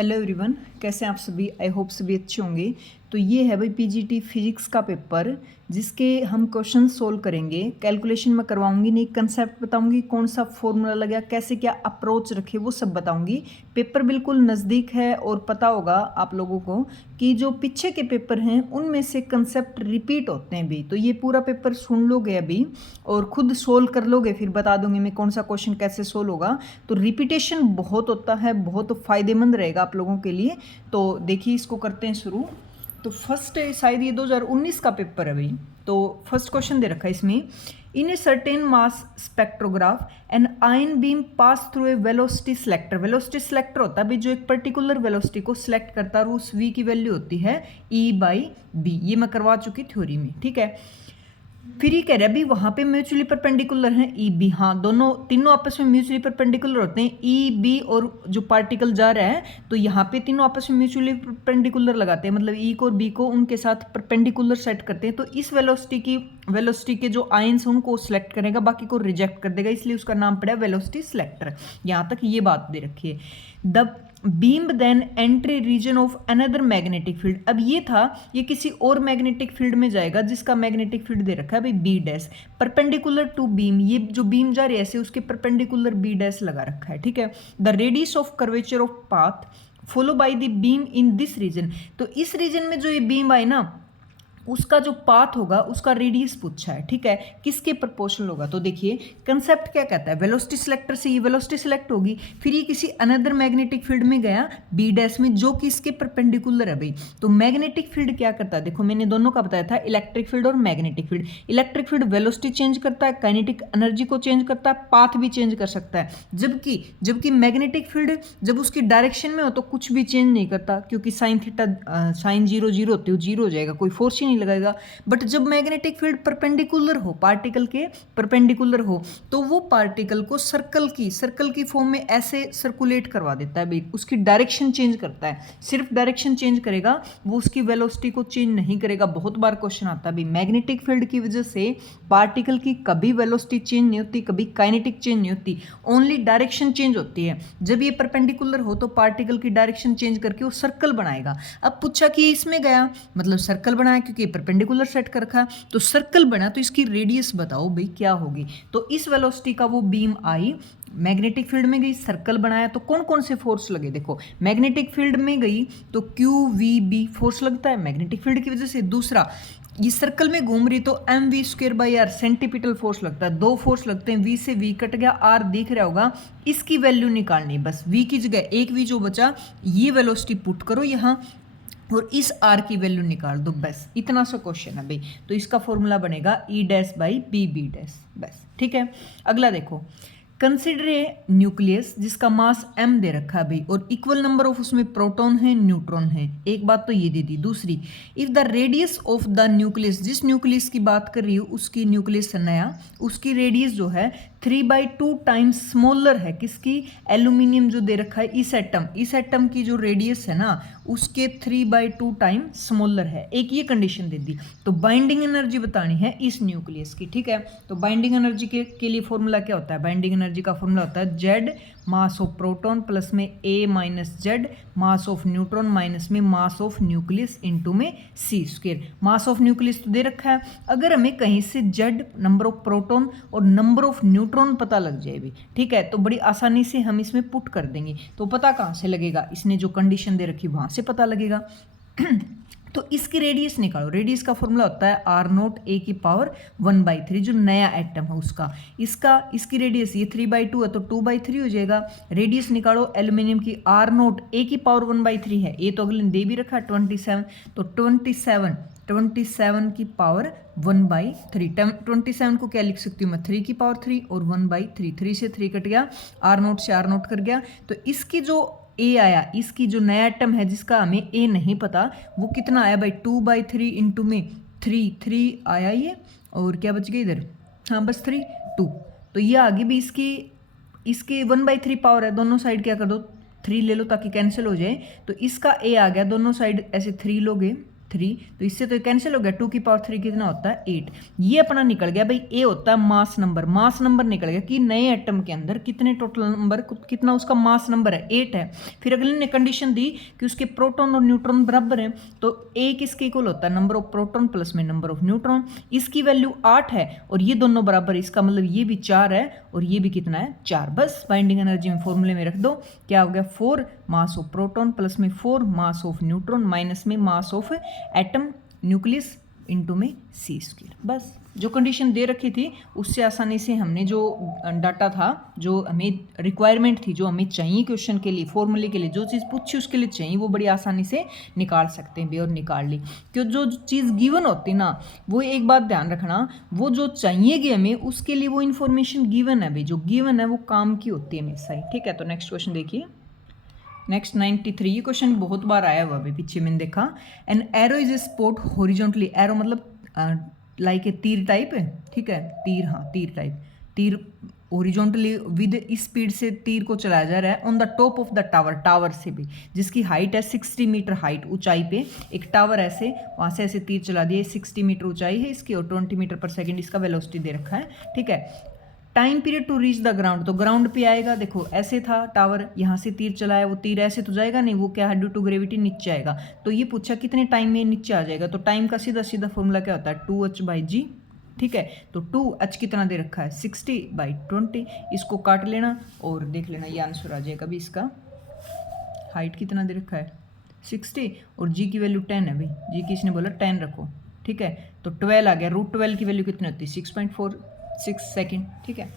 Hello everyone, कैसे हैं आप सभी। आई होप सभी अच्छे होंगे। तो ये है भाई पीजीटी फिजिक्स का पेपर, जिसके हम क्वेश्चन सोल्व करेंगे। कैलकुलेशन में करवाऊंगी नहीं, कंसेप्ट बताऊंगी, कौन सा फॉर्मूला लगा, कैसे क्या अप्रोच रखे, वो सब बताऊंगी। पेपर बिल्कुल नज़दीक है और पता होगा आप लोगों को कि जो पीछे के पेपर हैं उनमें से कंसेप्ट रिपीट होते हैं भी। तो ये पूरा पेपर सुन लोगे अभी और खुद सोल्व कर लोगे, फिर बता दूंगी मैं कौन सा क्वेश्चन कैसे सोल्व होगा। तो रिपीटेशन बहुत होता है, बहुत फ़ायदेमंद रहेगा आप लोगों के लिए। तो देखिए इसको करते हैं शुरू। तो फर्स्ट शायद ये 2019 का पेपर है भाई। तो फर्स्ट क्वेश्चन दे रखा है इसमें, in a certain mass spectrograph an ion beam pass through a velocity selector. Velocity selector होता है भाई जो एक पर्टिकुलर वेलोसिटी को सिलेक्ट करता है और उस v की वैल्यू होती है E/b। ये मैं करवा चुकी थ्योरी में, ठीक है। फिर ये कह रहा है अभी वहां पे म्यूचुअली परपेंडिकुलर है ई बी। हाँ, दोनों तीनों आपस में म्यूचुअली परपेंडिकुलर होते हैं, ई बी और जो पार्टिकल जा रहा है। तो यहाँ पे तीनों आपस में म्यूचुअली परपेंडिकुलर लगाते हैं, मतलब ई को और बी को उनके साथ परपेंडिकुलर सेट करते हैं। तो इस वेलोसिटी के जो आयंस हैं उनको सिलेक्ट करेगा, बाकी को रिजेक्ट कर देगा, इसलिए उसका नाम पड़ा वेलोसिटी सिलेक्टर। यहाँ तक ये बात दे रखी है। The beam then entry region of another magnetic field. अब ये था, ये किसी और मैग्नेटिक फील्ड में जाएगा जिसका मैग्नेटिक फील्ड दे रखा है भाई B dash, perpendicular to beam. ये जो बीम जा रही है ऐसे उसके परपेंडिकुलर बी डैश लगा रखा है, ठीक है। The radius of curvature of path follow by the beam in this region. तो इस रीजन में जो ये बीम आई ना, उसका जो पाथ होगा उसका रेडियस पूछा है, ठीक है, किसके प्रोपोर्शनल होगा। तो देखिए कंसेप्ट क्या कहता है, वेलोसिटी सिलेक्टर से ये वेलोसिटी सिलेक्ट होगी, फिर ये किसी अनदर मैग्नेटिक फील्ड में गया बी डैश में जो कि इसके परपेंडिकुलर है भाई। तो मैग्नेटिक फील्ड क्या करता है, देखो मैंने दोनों का बताया था, इलेक्ट्रिक फील्ड और magnetic field. Electric field velocity change करता है, काइनेटिक एनर्जी को चेंज करता है, पाथ भी चेंज कर सकता है। जबकि मैग्नेटिक फील्ड जब उसकी डायरेक्शन में हो तो कुछ भी चेंज नहीं करता, क्योंकि साइन थीटा साइन 0 0 होती है, जीरो हो जाएगा, कोई फोर्स ही नहीं लगाएगा। बट जब मैग्नेटिक फील्ड परपेंडिकुलर हो, पार्टिकल के परपेंडिकुलर हो, तो वो पार्टिकल को सर्कल की फॉर्म में ऐसे सर्कुलेट करवा देता है भाई, उसकी डायरेक्शन चेंज करता है। सिर्फ डायरेक्शन चेंज करेगा, वो उसकी वेलोसिटी को चेंज नहीं करेगा। बहुत बार क्वेश्चन आता है भाई, मैग्नेटिक फील्ड की वजह से पार्टिकल की कभी वेलोसिटी चेंज नहीं होती, कभी काइनेटिक चेंज नहीं होती, ओनली डायरेक्शन चेंज होती है। जब ये परपेंडिकुलर हो तो पार्टिकल की डायरेक्शन चेंज करके वो सर्कल बनाएगा। अब पूछा कि इसमें गया, मतलब सर्कल बनाया क्योंकि परपेंडिकुलर सेट कर रखा, तो सर्कल बना, तो इसकी रेडियस बताओ भाई क्या होगी। तो इस वेलोसिटी का वो बीम आई, मैग्नेटिक फील्ड में गई, सर्कल बनाया, तो कौन कौन से फोर्स लगे, देखो मैग्नेटिक फील्ड में गई तो क्यू वी बी फोर्स लगता है मैग्नेटिक फील्ड की वजह से। दूसरा, ये सर्कल में घूम रही तो M V square by R centripetal force लगता है। दो फोर्स लगते हैं, वी से वी कट गया, आर दिख रहा होगा, इसकी वैल्यू निकालनी, बस वी की जगह एक वी जो बचा, ये वेलोसिटी पुट करो यहाँ और इस आर की वैल्यू निकाल दो, बस इतना सा क्वेश्चन है भाई। तो इसका फॉर्मूला बनेगा E dash by B B dash, बस ठीक है। अगला देखो, कंसिडर ए न्यूक्लियस जिसका मास m दे रखा है भाई और इक्वल नंबर ऑफ उसमें प्रोटॉन है न्यूट्रॉन है। एक बात तो ये दे दी। दूसरी, if the radius of the nucleus, जिस न्यूक्लियस की बात कर रही हूँ उसकी न्यूक्लियस नया, उसकी रेडियस जो है 3/2 टाइम्स स्मॉलर है, किसकी, एल्यूमिनियम जो दे रखा है, इस एटम की जो रेडियस है ना उसके 3/2 टाइम स्मॉलर है। एक ये कंडीशन दे दी। तो बाइंडिंग एनर्जी बतानी है इस न्यूक्लियस की, ठीक है। तो बाइंडिंग एनर्जी के लिए फॉर्मूला क्या होता है, बाइंडिंग एनर्जी का फॉर्मूला होता है Z mass of proton plus में A minus Z mass of neutron minus में मास ऑफ न्यूक्लियस इनटू में C square. Mass of nucleus तो दे रखा है, अगर हमें कहीं से जेड नंबर ऑफ प्रोटॉन और नंबर ऑफ न्यूट्रॉन पता लग जाए भी, ठीक है, तो बड़ी आसानी से हम इसमें पुट कर देंगे। तो पता कहाँ से लगेगा, इसने जो कंडीशन दे रखी वहां से पता लगेगा। तो इसकी रेडियस निकालो। रेडियस का फॉर्मूला होता है आर नोट ए की पावर 1/3, जो नया एटम है उसका। इसकी रेडियस ये 3/2 है तो 2/3 हो जाएगा। रेडियस निकालो एल्यूमिनियम की, आर नोट ए की पावर 1/3 है, ये तो अगले दे भी रखा 27, तो 27 की पावर 1/3। 27 को क्या लिख सकती हूँ मैं, 3 की पावर 3 और 1/3, 3 से 3 कट गया, आर नोट से आर नोट कर गया। तो इसकी जो ए आया, इसकी जो नया एटम है जिसका हमें ए नहीं पता, वो कितना आया भाई 2/3 इंटू में 3 आया ये, और क्या बच गया इधर, हाँ बस 3 2। तो ये आगे भी इसकी 1/3 पावर है, दोनों साइड क्या कर दो 3 ले लो ताकि कैंसिल हो जाए। तो इसका ए आ गया, दोनों साइड ऐसे 3 लोगे 3, तो इससे तो कैंसिल हो गया, 2 की पावर 3 कितना होता है 8। ये अपना निकल गया भाई, ए होता है मास नंबर, मास नंबर निकल गया कि नए एटम के अंदर कितने टोटल नंबर, कितना उसका मास नंबर है 8 है। फिर अगले ने कंडीशन दी कि उसके प्रोटॉन और न्यूट्रॉन बराबर हैं, तो ए किसके इक्वल होता है, नंबर ऑफ प्रोटॉन प्लस में नंबर ऑफ न्यूट्रॉन। इसकी वैल्यू 8 है और ये दोनों बराबर, इसका मतलब ये भी 4 है और ये भी कितना है 4। बस बाइंडिंग एनर्जी में फॉर्मूले में रख दो, क्या हो गया 4 मास ऑफ प्रोटॉन प्लस में 4 मास ऑफ न्यूट्रॉन माइनस में mass of atom nucleus into में c²। बस जो कंडीशन दे रखी थी उससे आसानी से हमने जो डाटा था, जो हमें रिक्वायरमेंट थी, जो हमें चाहिए क्वेश्चन के लिए, फॉर्मूले के लिए जो चीज़ पूछी उसके लिए चाहिए, वो बड़ी आसानी से निकाल सकते हैं भी, और निकाल ली। क्यों जो चीज़ गिवन होती ना, वो एक बात ध्यान रखना, वो जो चाहिएगी हमें उसके लिए वो इन्फॉर्मेशन गिवन है भाई, जो गिवन है वो काम की होती है हमेशा ही। ठीक है, तो नेक्स्ट क्वेश्चन देखिए, नेक्स्ट 93। ये क्वेश्चन बहुत बार आया हुआ अभी पीछे मैंने देखा। An arrow is a sport horizontally, arrow मतलब लाइक ए तीर टाइप है, ठीक है, तीर, हाँ तीर टाइप, तीर हॉरिजॉन्टली विद स्पीड से तीर को चलाया जा रहा है on the top of the tower, tower से भी, जिसकी हाइट है 60 मीटर हाइट, ऊंचाई पे एक टावर ऐसे, वहाँ से ऐसे तीर चला दिया, 60 मीटर ऊंचाई है इसकी और 20 मीटर पर सेकेंड इसका वेलोसिटी दे रखा है। ठीक है, time period to reach the ground, तो ग्राउंड पे आएगा, देखो ऐसे था टावर, यहाँ से तीर चलाया, वो तीर ऐसे तो जाएगा नहीं, वो क्या है ड्यू टू ग्रेविटी नीचे आएगा। तो ये पूछा कितने टाइम में नीचे आ जाएगा, तो टाइम का सीधा सीधा फॉर्मूला क्या होता है 2h/g। ठीक है, तो 2h कितना दे रखा है 60/20, इसको काट लेना और देख लेना ये आंसर आ जाएगा भी। इसका हाइट कितना दे रखा है 60 और g की वैल्यू 10 है भाई, g की इसने बोला 10 रखो। ठीक है, तो 12 आ गया, √12 की वैल्यू कितनी होती है 6.46 सेकेंड। ठीक है,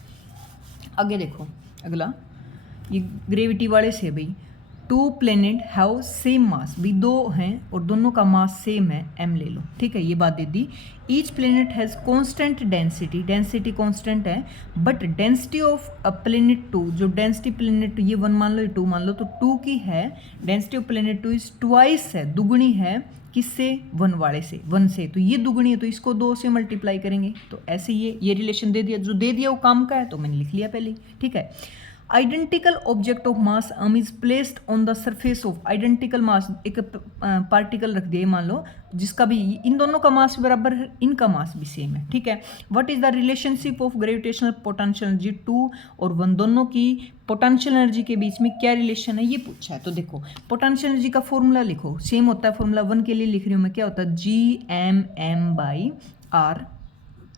आगे देखो अगला, ये ग्रेविटी वाले से भाई, 2 प्लेनेट हैव सेम मास, भी 2 हैं और दोनों का मास सेम है, m ले लो। ठीक है, ये बात दे दी। Each planet has constant density, density constant है, but density of a planet 2, जो डेंसिटी प्लेनेट 2 ये 1 मान लो, ये 2 मान लो, तो 2 की है density of planet 2 is twice है, दुगुनी है किससे 1 वाले से, 1 से, तो ये दुगुनी है तो इसको 2 से मल्टीप्लाई करेंगे, तो ऐसे ये रिलेशन दे दिया, जो दे दिया वो काम का है तो मैंने लिख लिया पहले। ठीक है, identical object of mass m is placed on the surface of, identical mass एक पार्टिकल रख दिया मान लो, जिसका भी इन दोनों का मास बराबर है, इनका मास भी सेम है। ठीक है, what is the relationship of gravitational potential energy 2 और 1, दोनों की पोटेंशियल एनर्जी के बीच में क्या रिलेशन है ये पूछा है। तो देखो पोटेंशियल एनर्जी का फॉर्मूला लिखो, सेम होता है फॉर्मूला 1 के लिए लिख रही हूँ मैं, क्या होता है Gmm/r,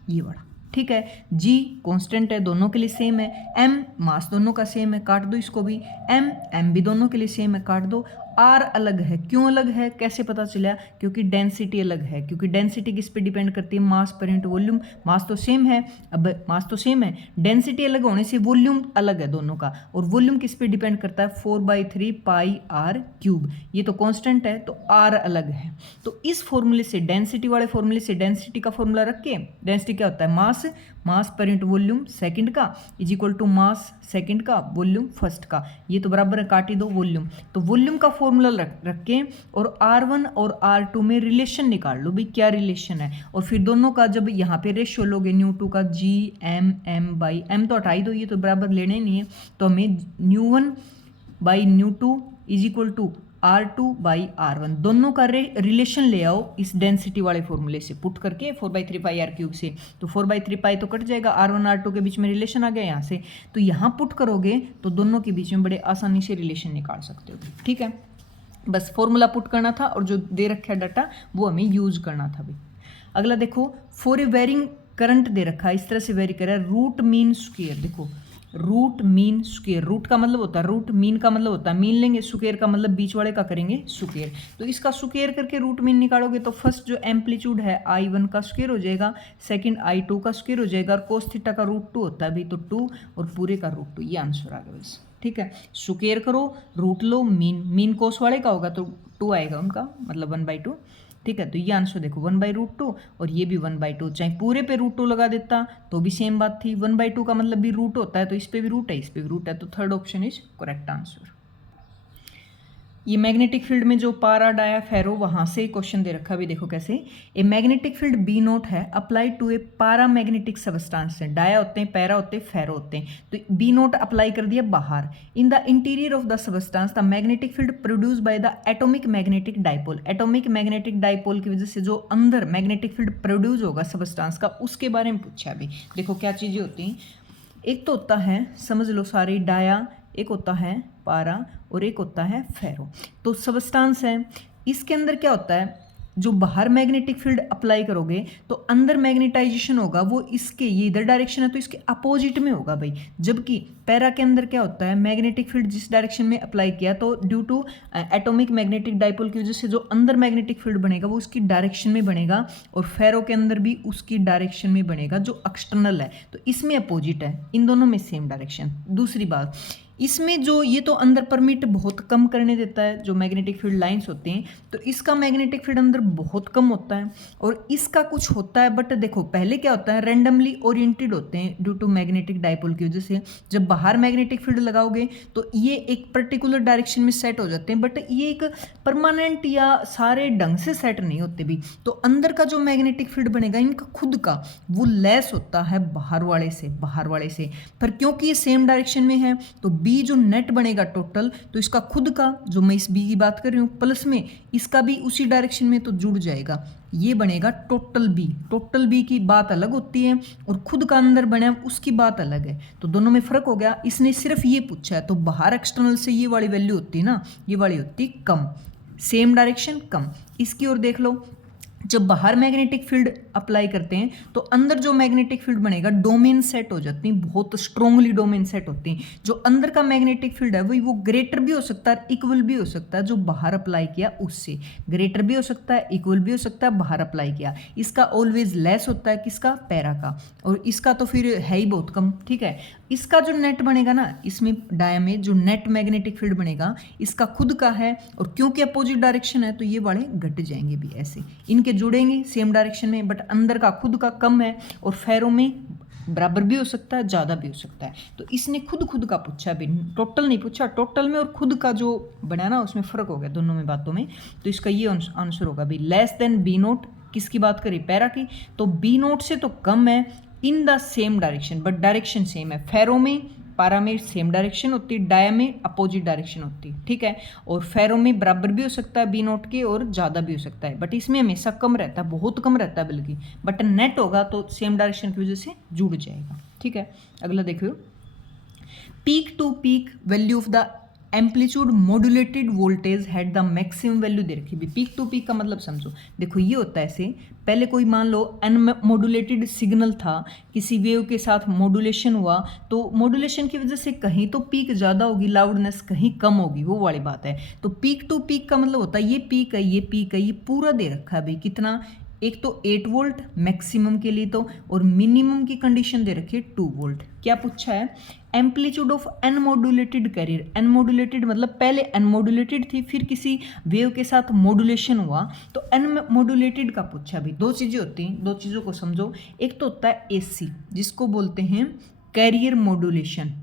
ये बड़ा। ठीक है, g कांस्टेंट है, दोनों के लिए सेम है, m मास दोनों का सेम है, काट दो इसको भी, m भी दोनों के लिए सेम है, काट दो। r अलग है, क्यों अलग है, कैसे पता चला, क्योंकि डेंसिटी अलग है, क्योंकि डेंसिटी किस पे डिपेंड करती है, मास पर इंटू वॉल्यूम। मास तो सेम है, अब मास तो सेम है, डेंसिटी अलग होने से वॉल्यूम अलग है दोनों का, और वॉल्यूम किस पे डिपेंड करता है 4/3 πr³, ये तो कांस्टेंट है तो r अलग है। तो इस फॉर्मूले से, डेंसिटी वाले फॉर्मूले से, डेंसिटी का फॉर्मूला रख के, डेंसिटी क्या होता है मास पर इंटू वॉल्यूम सेकंड का is equal to mass second का वॉल्यूम फर्स्ट का, ये तो बराबर है, काट ही दो वॉल्यूम। तो वॉल्यूम का फॉर्मूला रख के और R1 और R2 में रिलेशन निकाल लो भाई, क्या रिलेशन है, और फिर दोनों का जब यहाँ पे रेशियो लोगे न्यू2 का Gmm/m तो हटा ही दो, ये तो बराबर लेने नहीं है, तो हमें न्यू1/न्यू2 इज इक्वल टू R2/R1, दोनों का रिलेशन ले आओ इस डेंसिटी वाले फॉर्मूले से पुट करके 4/3 πr³ से, तो 4/3 π तो कट जाएगा, R1 R2 के बीच में रिलेशन आ गया यहाँ से, तो यहाँ पुट करोगे तो दोनों के बीच में बड़े आसानी से रिलेशन निकाल सकते हो। ठीक है, बस फॉर्मूला पुट करना था और जो दे रखा है डाटा वो हमें यूज करना था भाई। अगला देखो, फॉर ए वेरिंग करंट दे रखा है, इस तरह से वेरी कर रहा है, रूट मीन स्क्वायर, देखो रूट मीन स्क्वायर, रूट का मतलब होता है रूट, मीन का मतलब होता है मीन लेंगे, स्क्वायर का मतलब बीच वाले का करेंगे स्क्वायर, तो इसका स्क्वायर करके रूट मीन निकालोगे तो फर्स्ट जो एम्पलीट्यूड है I1 का स्क्वायर हो जाएगा, सेकंड I2 का स्क्वायर हो जाएगा, और कोस थीटा का √2 होता है भाई, तो 2 और पूरे का √2, ये आंसर आ गया बस। ठीक है, स्क्वायर करो, रूट लो, मीन कोस वाले का होगा तो 2 आएगा उनका, मतलब 1/2। ठीक है, तो ये आंसर देखो 1/√2 और ये भी 1/2, चाहे पूरे पे √2 लगा देता तो भी सेम बात थी, 1/2 का मतलब भी रूट होता है, तो इस पे भी रूट है, इस पे भी रूट है, तो third option is correct answer. ये मैग्नेटिक फील्ड में जो पारा डाया फेरो वहाँ से क्वेश्चन दे रखा भी, देखो कैसे। A magnetic field B naught है apply to a paramagnetic substance है, डाया होते हैं, पैरा होते हैं, फेरो होते हैं, तो बी नोट अप्लाई कर दिया बाहर। In the interior of the substance the magnetic field produce by the atomic magnetic dipole, atomic magnetic dipole की वजह से जो अंदर मैग्नेटिक फील्ड प्रोड्यूस होगा सबस्टांस का, उसके बारे में पूछा अभी। देखो क्या चीज़ें होती हैं, एक तो होता है, समझ लो सारी, डाया, एक होता है पारा और एक होता है फेरो। तो सबस्टांस है, इसके अंदर क्या होता है, जो बाहर मैग्नेटिक फील्ड अप्लाई करोगे तो अंदर मैग्नेटाइजेशन होगा वो इसके, ये इधर डायरेक्शन है तो इसके अपोजिट में होगा भाई। जबकि पैरा के अंदर क्या होता है, मैग्नेटिक फील्ड जिस डायरेक्शन में अप्लाई किया तो due to atomic magnetic dipole की वजह से जो अंदर मैग्नेटिक फील्ड बनेगा वो उसकी डायरेक्शन में बनेगा, और फेरो के अंदर भी उसकी डायरेक्शन में बनेगा जो एक्सटर्नल है, तो इसमें अपोजिट है, इन दोनों में सेम डायरेक्शन। दूसरी बात, इसमें जो ये तो अंदर परमिट बहुत कम करने देता है, जो मैग्नेटिक फील्ड लाइंस होती हैं, तो इसका मैग्नेटिक फील्ड अंदर बहुत कम होता है, और इसका कुछ होता है, बट देखो पहले क्या होता है, रैंडमली ओरिएंटेड होते हैं ड्यू टू मैग्नेटिक डाइपोल की वजह से। जब बाहर मैग्नेटिक फील्ड लगाओगे तो ये एक पर्टिकुलर डायरेक्शन में सेट हो जाते हैं, बट ये एक परमानेंट या सारे ढंग से सेट नहीं होते भी। तो अंदर का जो मैग्नेटिक फील्ड बनेगा इनका खुद का, वो लेस होता है बाहर वाले से, पर क्योंकि ये सेम डायरेक्शन में है तो बी जो नेट बनेगा टोटल, तो इसका खुद का, जो मैं इस बी की बात कर रही हूँ, प्लस में इसका भी उसी डायरेक्शन में तो जुड़ जाएगा, ये बनेगा टोटल बी। टोटल बी की बात अलग होती है और खुद का अंदर बने उसकी बात अलग है, तो दोनों में फर्क हो गया। इसने सिर्फ ये पूछा है, तो बाहर एक्सटर्नल से ये वाली वैल्यू होती है ना, ये वाली होती कम, सेम डायरेक्शन कम। इसकी ओर देख लो, जब बाहर मैग्नेटिक फील्ड अप्लाई करते हैं तो अंदर जो मैग्नेटिक फील्ड बनेगा डोमेन सेट हो जाती हैं, बहुत स्ट्रोंगली डोमेन सेट होती हैं। जो अंदर का मैग्नेटिक फील्ड है वही वो ग्रेटर भी हो सकता है, इक्वल भी हो सकता है, जो बाहर अप्लाई किया उससे ग्रेटर भी हो सकता है, इक्वल भी हो सकता है, बाहर अप्लाई किया। इसका ऑलवेज लेस होता है, किसका, पैरा का, और इसका तो फिर है ही बहुत कम, ठीक है। इसका जो नेट बनेगा ना, इसमें डाया में जो नेट मैग्नेटिक फील्ड बनेगा इसका खुद का है, और क्योंकि अपोजिट डायरेक्शन है तो ये वाले घट जाएंगे भी, ऐसे इनके जुड़ेंगे सेम डायरेक्शन में, बट अंदर का खुद का कम है, और फेरो में बराबर भी हो सकता है, ज़्यादा भी हो सकता है। तो इसने खुद का पूछा भी, टोटल नहीं पूछा, टोटल में और खुद का जो बना ना उसमें फ़र्क हो गया दोनों में बातों में, तो इसका ये आंसर होगा भी लेस देन बी नोट। किसकी बात करी, पैरा की, तो बी नोट से तो कम है in the same direction, but direction same है। फेरो में, पारा में सेम डायरेक्शन होती है, डाया में अपोजिट डायरेक्शन होती है, ठीक है। और फेरो में बराबर भी हो सकता है बी नोट के और ज़्यादा भी हो सकता है, बट इसमें हमेशा कम रहता है, बहुत कम रहता है बल्कि, बट नेट होगा तो सेम डायरेक्शन की वजह से जुड़ जाएगा, ठीक है। अगला देखियो, peak to peak value of the amplitude modulated voltage had the maximum value दे रखी भी। पीक टू पीक का मतलब समझो, देखो ये होता है ऐसे, पहले कोई मान लो एन मॉड्यूलेटेड सिग्नल था, किसी वेव के साथ मॉड्यूलेशन हुआ, तो मॉड्यूलेशन की वजह से कहीं तो पीक ज़्यादा होगी लाउडनेस, कहीं कम होगी, वो वाली बात है। तो पीक टू पीक का मतलब होता है ये पीक है, ये पीक है, ये पूरा दे रखा है भाई, कितना, एक तो 8 वोल्ट मैक्सिमम के लिए तो, और मिनिमम की कंडीशन दे रखी है 2 वोल्ट। क्या पूछा है, amplitude of unmodulated career. Unmodulated मतलब पहले अनमॉड्यूलेटेड थी, फिर किसी वेव के साथ मॉड्यूलेशन हुआ, तो अनमॉड्यूलेटेड का पूछा भी। दो चीज़ें होती हैं, दो चीज़ों को समझो, एक तो होता है एसी, जिसको बोलते हैं carrier modulation,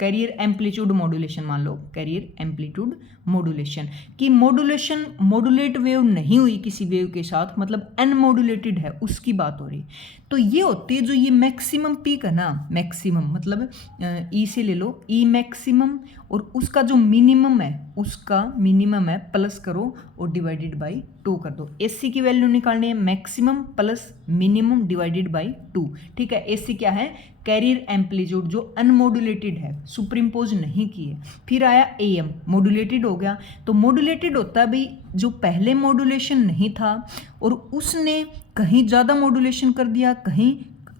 carrier amplitude modulation, मान लो कैरियर एम्पलीट्यूड मॉड्यूलेशन की मॉड्यूलेशन, मॉड्यूलेट वेव नहीं हुई किसी वेव के साथ, मतलब अनमॉड्यूलेटेड है, उसकी बात हो रही। तो ये होती है जो ये मैक्सिमम पीक है ना, मैक्सिमम मतलब ई से ले लो, ई मैक्सिमम, और उसका जो मिनिमम है, उसका मिनिमम है प्लस करो और डिवाइडेड बाई 2 कर दो। एसी की वैल्यू निकालनी है, maximum plus minimum divided by 2, ठीक है। एसी क्या है, कैरियर एम्पलीट्यूड जो अनमॉड्यूलेटेड है, सुपरिम्पोज नहीं की है। फिर आया एएम, मॉड्यूलेटेड हो गया, तो मॉड्यूलेटेड होता है भाई जो पहले मॉड्यूलेशन नहीं था और उसने कहीं ज़्यादा मॉड्यूलेशन कर दिया,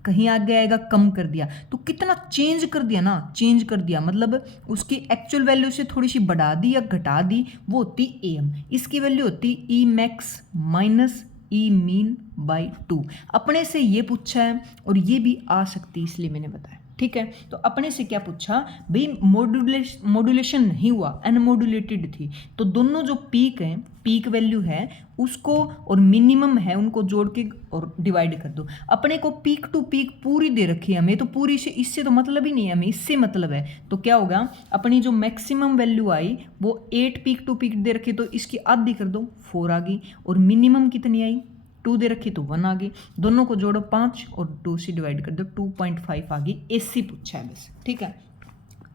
कहीं आगे आएगा कम कर दिया, तो कितना चेंज कर दिया ना, चेंज कर दिया मतलब उसकी एक्चुअल वैल्यू से थोड़ी सी बढ़ा दी या घटा दी, वो होती एएम। इसकी वैल्यू होती E max minus E min by 2। अपने से ये पूछा है और ये भी आ सकती है, इसलिए मैंने बताया। ठीक है। तो अपने से क्या पूछा भाई, मॉड्यूलेशन नहीं हुआ, अनमॉड्यूलेटेड थी, तो दोनों जो पीक है, पीक वैल्यू है उसको और मिनिमम है उनको जोड़ के और डिवाइड कर दो। अपने को पीक टू पीक पूरी दे रखी है हमें, तो पूरी से इससे तो मतलब ही नहीं है हमें, इससे मतलब है। तो क्या होगा, अपनी जो मैक्सिमम वैल्यू आई वो 8 पीक टू पीक दे रखी, तो इसकी आधी कर दो 4 आ गई, और मिनिमम कितनी आई 2 दे रखी तो 1 आ गई, दोनों को जोड़ो 5 और 2 से डिवाइड कर दो 2.5 आ गई। एसी पूछा है बस, ठीक है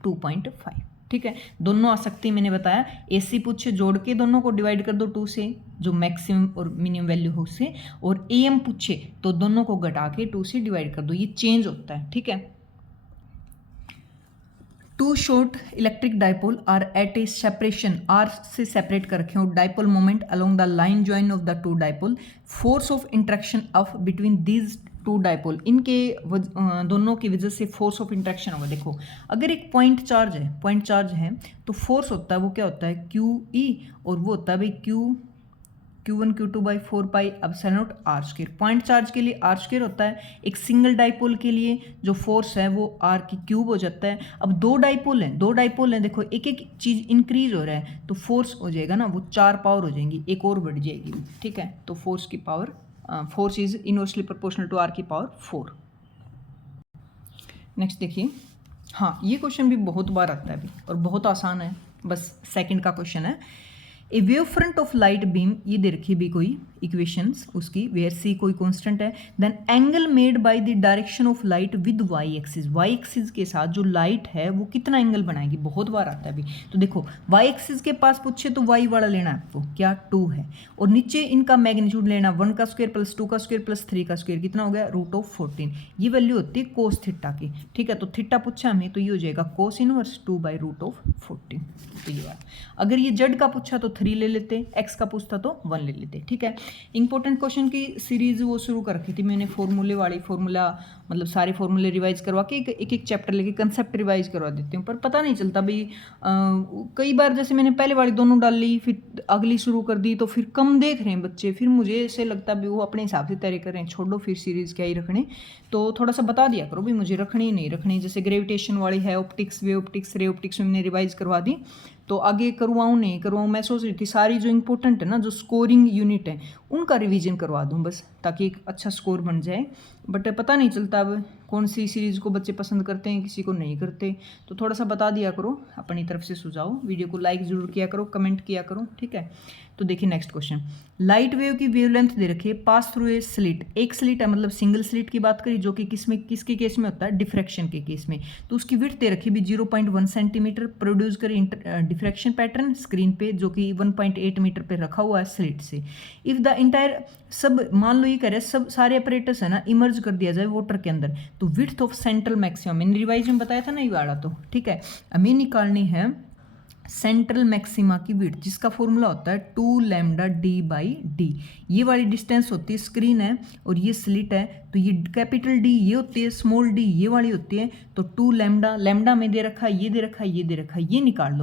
2.5, ठीक है। दोनों आ सकती मैंने बताया, एसी पूछे जोड़ के दोनों को डिवाइड कर दो 2 से, जो मैक्सिमम और मिनिमम वैल्यू हो उससे, और एम पूछे तो दोनों को घटा के 2 से डिवाइड कर दो, ये चेंज होता है, ठीक है। 2 short electric dipole are at a separation, r से सेपरेट कर रखे हो, dipole moment along the line join of the 2 dipole, force of interaction of between these 2 dipole, इनके दोनों की वजह से फोर्स ऑफ इंट्रैक्शन होगा। देखो अगर एक पॉइंट चार्ज है तो फोर्स होता है वो क्या होता है QE, और वो होता है भाई Q1 Q2 by 4 pi epsilon naught r square. Point charge के लिए आर स्क्वायर होता है, एक सिंगल डाइपोल के लिए जो फोर्स है वो आर की क्यूब हो जाता है। अब दो डाइपोल हैं, देखो एक एक चीज़ इंक्रीज हो रहा है तो फोर्स हो जाएगा ना, वो 4 पावर हो जाएंगी, एक और बढ़ जाएगी, ठीक है। तो फोर्स की power, force is inversely proportional to r की पावर 4। नेक्स्ट देखिए, हाँ ये क्वेश्चन भी बहुत बार आता है अभी और बहुत आसान है, बस सेकंड का क्वेश्चन है। A wave front of light beam, ये दे रखी भी कोई इक्वेशंस उसकी, वेयर सी कोई कांस्टेंट है, then angle made by the direction of light with Y axis के साथ जो लाइट है वो कितना एंगल बनाएगी, बहुत बार आता है अभी। तो देखो वाई एक्सिस के पास पूछे तो वाई वाला लेना है आपको, क्या 2 है, और नीचे इनका मैग्नीट्यूड लेना 1 का स्क्वायर प्लस 2 का स्क्वायर प्लस 3 का स्क्वायर, कितना हो गया √14। ये वैल्यू होती है कोस थीटा की, ठीक है। तो थीटा पूछा हमें तो ये हो जाएगा कोस इनवर्स 2/√14। तो ये बात, अगर ये जेड का पूछा तो 3 ले लेते, एक्स का पूछता तो 1 ले लेते, ठीक है। इंपॉर्टेंट क्वेश्चन की सीरीज वो शुरू कर रखी थी मैंने, फॉर्मूला मतलब सारे फॉर्मूले रिवाइज करवा के एक एक चैप्टर लेके कंसेप्ट रिवाइज करवा देती हूँ, पर पता नहीं चलता भाई, कई बार जैसे मैंने पहले वाली दोनों डाल ली फिर अगली शुरू कर दी तो फिर कम देख रहे हैं बच्चे, फिर मुझे ऐसे लगता है भी वो अपने हिसाब से तैयारी कर रहे हैं, छोड़ो फिर सीरीज़ क्या ही रखने। तो थोड़ा सा बता दिया करो भाई मुझे रखनी नहीं रखनी, जैसे ग्रेविटेशन वाली है, ऑप्टिक्स, वे ऑप्टिक्स, रे ऑप्टिक्स में मैंने रिवाइज करवा दी, तो आगे करवाऊँ नहीं करवाऊँ, मैं सोच रही थी सारी जो इंपॉर्टेंट है ना, जो स्कोरिंग यूनिट है उनका रिवीजन करवा दूँ बस, ताकि एक अच्छा स्कोर बन जाए। बट पता नहीं चलता अब कौन सी सीरीज़ को बच्चे पसंद करते हैं, किसी को नहीं करते, तो थोड़ा सा बता दिया करो, अपनी तरफ से सुझाव, वीडियो को लाइक ज़रूर किया करो, कमेंट किया करो, ठीक है। तो देखिए नेक्स्ट क्वेश्चन, लाइट वेव की वेवलेंथ दे रखी है, पास थ्रू ए स्लिट, एक स्लिट है मतलब सिंगल स्लिट की बात करी, जो कि किसके केस में होता है, डिफ्रैक्शन के केस में, तो उसकी विड्थ दे रखी भी 0.1 सेंटीमीटर, प्रोड्यूस करी डिफ्रैक्शन पैटर्न स्क्रीन पे जो कि 1.8 मीटर पे रखा हुआ है स्लिट से। इफ़ द इंटायर, सब मान लो ये कह रहे सब सारे अपरेटस है ना इमर्ज कर दिया जाए वाटर के अंदर, तो विड्थ ऑफ सेंट्रल मैक्सिमम, मैंने रिवाइज में बताया था ना ये वाला, तो ठीक है। हमें निकालनी है सेंट्रल मैक्सिमा की विड्थ, जिसका फॉर्मूला होता है 2 लैम्डा d/d। ये वाली डिस्टेंस होती है, स्क्रीन है और ये स्लिट है, तो ये कैपिटल D ये होती है, स्मॉल d ये वाली होती है, तो 2 लैम्डा में दे रखा है, ये दे रखा है, ये दे रखा है, ये निकाल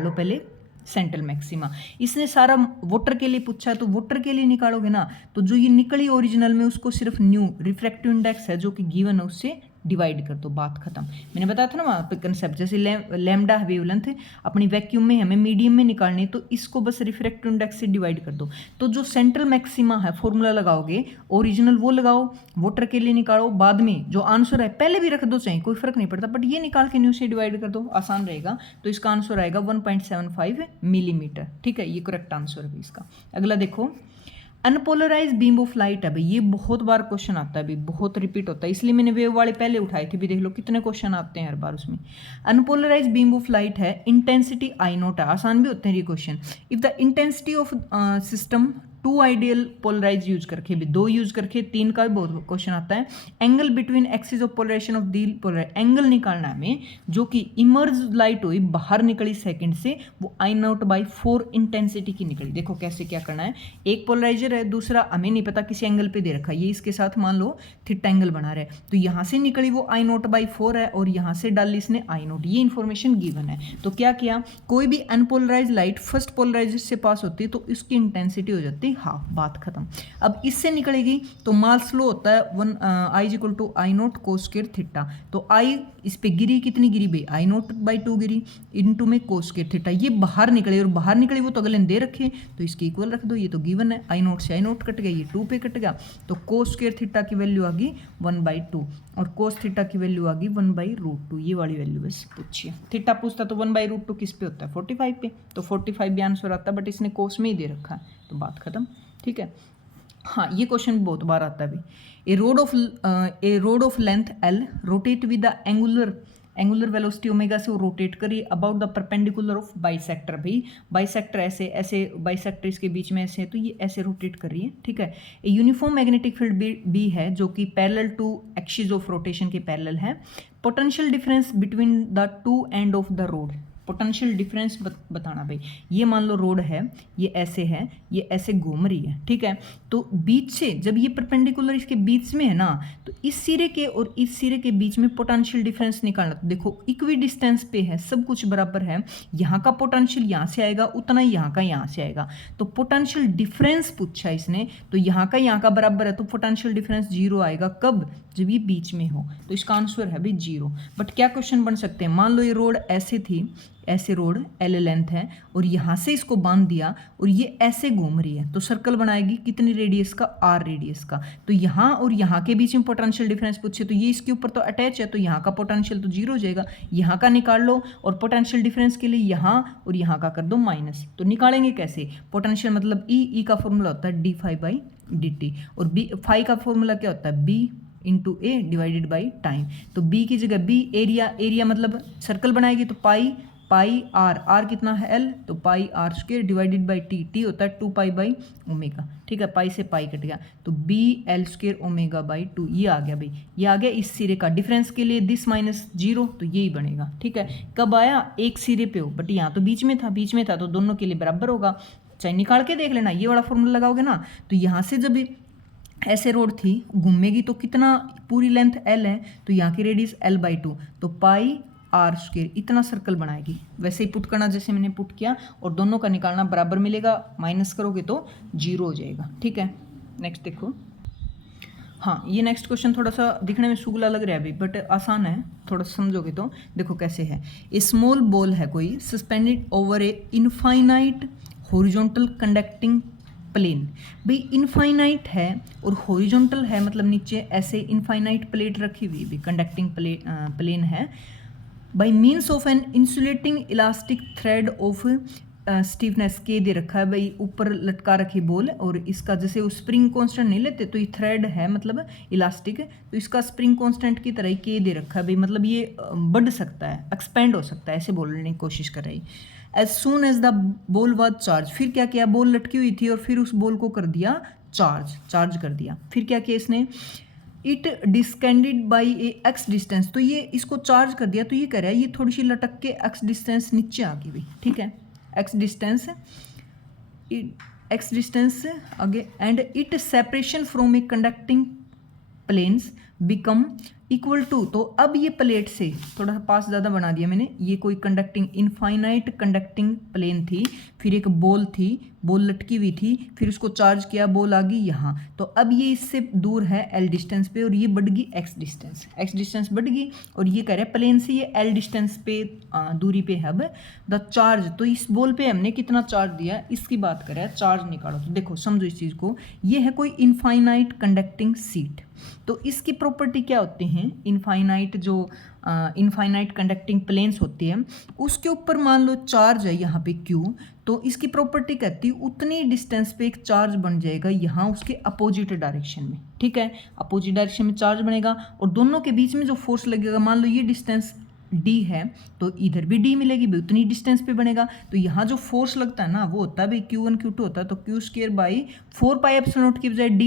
लो पहले सेंट्रल मैक्सिमा। इसने सारा वाटर के लिए पूछा है, तो वाटर के लिए निकालोगे ना, तो जो ये निकली ओरिजिनल में उसको सिर्फ न्यू रिफ्रैक्टिव इंडेक्स है जो कि गिवन है उससे डिवाइड कर दो, बात खत्म। मैंने बताया था ना वहाँ पे कंसेप्ट, जैसे लैम्डा वेवलेंथ अपनी वैक्यूम में हमें मीडियम में निकालनी, तो इसको बस रिफ्रैक्टिव इंडेक्स से डिवाइड कर दो। तो जो सेंट्रल मैक्सिमा है फॉर्मूला लगाओगे ओरिजिनल वो लगाओ, वाटर के लिए निकालो, बाद में जो आंसर है पहले भी रख दो चाहे कोई फर्क नहीं पड़ता, बट ये निकाल के न्यू से डिवाइड कर दो, आसान रहेगा। तो इसका आंसर आएगा 1.75 मिलीमीटर, ठीक है, ये करेक्ट आंसर है इसका। अगला देखो, अनपोलराइज बीम ऑफ लाइट है भाई, ये बहुत बार क्वेश्चन आता है भाई, बहुत रिपीट होता है, इसलिए मैंने वेव वाले पहले उठाए थे भी, देख लो कितने क्वेश्चन आते हैं हर बार उसमें। अनपोलराइज बीम ऑफ लाइट है, इंटेंसिटी I0 है, आसान भी होते हैं ये question. If the intensity of system 2 ideal polarise use करके भी, 2 यूज करके 3 का भी बहुत क्वेश्चन आता है। Angle between axis of polarisation of the polarise, angle निकालना है हमें जो कि इमर्ज लाइट हुई बाहर निकली सेकंड से, वो I0/4 इंटेंसिटी की निकली। देखो कैसे क्या करना है, एक पोलराइजर है, दूसरा हमें नहीं पता किसी एंगल पे दे रखा है, ये इसके साथ मान लो थीटा एंगल बना रहा है, तो यहाँ से निकली वो I0/4 है और यहाँ से डाली इसने I0, ये इन्फॉर्मेशन गिवन है। तो क्या किया, कोई भी अनपोलराइज लाइट फर्स्ट पोलराइजर से पास होती है तो इसकी इंटेंसिटी हो जाती है हाफ, बात खत्म। अब इससे निकलेगी तो मास लो होता है I is equal to I naught cos square theta. तो आई इस पे गिरी, कितनी गिरी भाई, आई नोट बाई 2 गिरी, इनटू में कोस स्क्वायर थीटा। ये बाहर निकले और बाहर निकले वो तो अगले ने दे रखे, तो इसके इक्वल रख दो, ये तो गिवन है। आई नोट से आई नोट कट गया, ये 2 पे कट गया, तो कोस स्क्वायर थीटा की वैल्यू आ गई 1/2 और कोस थीटा की वैल्यू आ गई 1/√2। ये वाली वैल्यू बस पूछिए। थीटा पूछता तो 1/√2 किस पे होता है, 45 पे, तो 45 भी आंसर आता है, बट इसने कोस में ही दे रखा है, तो बात खत्म। ठीक है, हाँ ये क्वेश्चन बहुत बार आता है भाई। A rod of length L rotate with the angular velocity omega से वो रोटेट करिए about the perpendicular of bisector. भाई बाइसेक्टर ऐसे ऐसे, बाइसेक्टर इसके बीच में ऐसे है, तो ये ऐसे रोटेट कर रही है। ठीक है, a uniform magnetic field B है जो कि parallel to axis of rotation के पैरेलल है। Potential difference between the two end of the rod, potential difference बताना भाई। ये मान लो रोड है, ये ऐसे घूम रही है। ठीक है, तो बीच से जब ये परपेंडिकुलर इसके बीच में है ना, तो इस सिरे के और इस सिरे के बीच में पोटेंशियल डिफरेंस निकालना। तो देखो इक्वी डिस्टेंस पे है, सब कुछ बराबर है, यहाँ का पोटेंशियल यहाँ से आएगा उतना ही यहाँ का यहाँ से आएगा। तो पोटेंशियल डिफरेंस पूछा इसने, तो यहाँ का बराबर है, तो पोटेंशियल डिफरेंस 0 आएगा। कब, जब ये बीच में हो। तो इसका आंसर है भाई 0। बट क्या क्वेश्चन बन सकते हैं, मान लो ये रोड ऐसे थी, ऐसे रोड L लेंथ है और यहाँ से इसको बांध दिया और ये ऐसे घूम रही है, तो सर्कल बनाएगी कितनी रेडियस का, R रेडियस का। तो यहाँ और यहाँ के बीच में पोटेंशियल डिफरेंस पूछे, तो ये इसके ऊपर तो अटैच है, तो यहाँ का पोटेंशियल तो 0 हो जाएगा। यहाँ का निकाल लो और पोटेंशियल डिफरेंस के लिए यहाँ और यहाँ का कर दो माइनस। तो निकालेंगे कैसे, पोटेंशियल मतलब E का फॉर्मूला होता है d∅/dt और फाई का फॉर्मूला क्या होता है, B into A divided by time. तो B की जगह B, एरिया मतलब सर्कल बनाएगी तो पाई आर कितना है L, तो pi R square divided by T होता है 2π/ω। ठीक है, पाई से पाई कट गया, तो BL स्क्वायर ω/2 ये आ गया भाई। ये आ गया इस सिरे का, डिफरेंस के लिए दिस -0, तो यही बनेगा। ठीक है, कब आया, एक सिरे पे हो, बट यहाँ तो बीच में था, तो दोनों के लिए बराबर होगा। चाहे निकाल के देख लेना, ये वाला फॉर्मूला लगाओगे ना, तो यहाँ से जब ऐसे रोड थी घूमेगी तो कितना, पूरी लेंथ L है, तो यहाँ की रेडियस L/2, तो पाई आर स्क्वायर इतना सर्कल बनाएगी। वैसे ही पुट करना जैसे मैंने पुट किया, और दोनों का निकालना बराबर मिलेगा, माइनस करोगे तो 0 हो जाएगा। ठीक है, नेक्स्ट देखो। हाँ, ये नेक्स्ट क्वेश्चन थोड़ा सा दिखने में सुगला लग रहा है अभी, बट आसान है, थोड़ा समझोगे तो। देखो कैसे है, ए स्मॉल बॉल है कोई सस्पेंडेड ओवर ए इनफाइनाइट हॉरिजॉन्टल कंडक्टिंग प्लेन। भाई इनफाइनाइट है और हॉरिजॉन्टल है, मतलब नीचे ऐसे इनफाइनाइट प्लेट रखी हुई भी, कंडक्टिंग प्लेन है। By means of an insulating elastic thread of stiffness के दे रखा है भाई, ऊपर लटका रखी बॉल, और इसका जैसे वो स्प्रिंग कांस्टेंट नहीं लेते, तो ये थ्रेड है मतलब इलास्टिक है, तो इसका स्प्रिंग कांस्टेंट की तरह ही के दे रखा है भाई, मतलब ये बढ़ सकता है, एक्सपेंड हो सकता है, ऐसे बोलने की कोशिश कर रही। As soon as the ball was charge, फिर क्या किया, बॉल लटकी हुई थी और फिर उस बॉल को कर दिया चार्ज कर दिया। फिर क्या किया इसने, it descended by a X distance, तो ये इसको चार्ज कर दिया, तो ये कह रहा है ये थोड़ी सी लटक के एक्स डिस्टेंस नीचे आ गई भाई। ठीक है, एक्स डिस्टेंस आगे, and it separation from a conducting planes become equal to, तो अब ये प्लेट से थोड़ा सा पास ज़्यादा बना दिया मैंने, ये कोई कंडक्टिंग इनफाइनाइट कंडक्टिंग प्लेन थी, फिर एक बॉल थी, बॉल लटकी हुई थी, फिर उसको चार्ज किया, बॉल आ गई यहाँ, तो अब ये इससे दूर है L डिस्टेंस पे, और ये बढ़ गई एक्स डिस्टेंस बढ़ गई, और ये कह रहे हैं प्लेन से ये L डिस्टेंस पे दूरी पे है। अब द चार्ज, तो इस बॉल पे हमने कितना चार्ज दिया, इसकी बात करें, चार्ज निकालो। तो देखो समझो इस चीज़ को, ये है कोई इनफाइनाइट कंडक्टिंग सीट, तो इसकी प्रॉपर्टी क्या होती हैं, इनफाइनाइट कंडक्टिंग प्लेन्स होती है, उसके ऊपर मान लो चार्ज है यहाँ पे Q, तो इसकी प्रॉपर्टी कहती है उतनी डिस्टेंस पे एक चार्ज बन जाएगा यहाँ उसके अपोजिट डायरेक्शन में। ठीक है, अपोजिट डायरेक्शन में चार्ज बनेगा, और दोनों के बीच में जो फोर्स लगेगा, मान लो ये डिस्टेंस D है, तो इधर भी D मिलेगी भाई, उतनी डिस्टेंस पे बनेगा। तो यहाँ जो फोर्स लगता है ना, वो होता है भाई Q1 Q2 होता है, तो Q²/4πε0 की बजाय D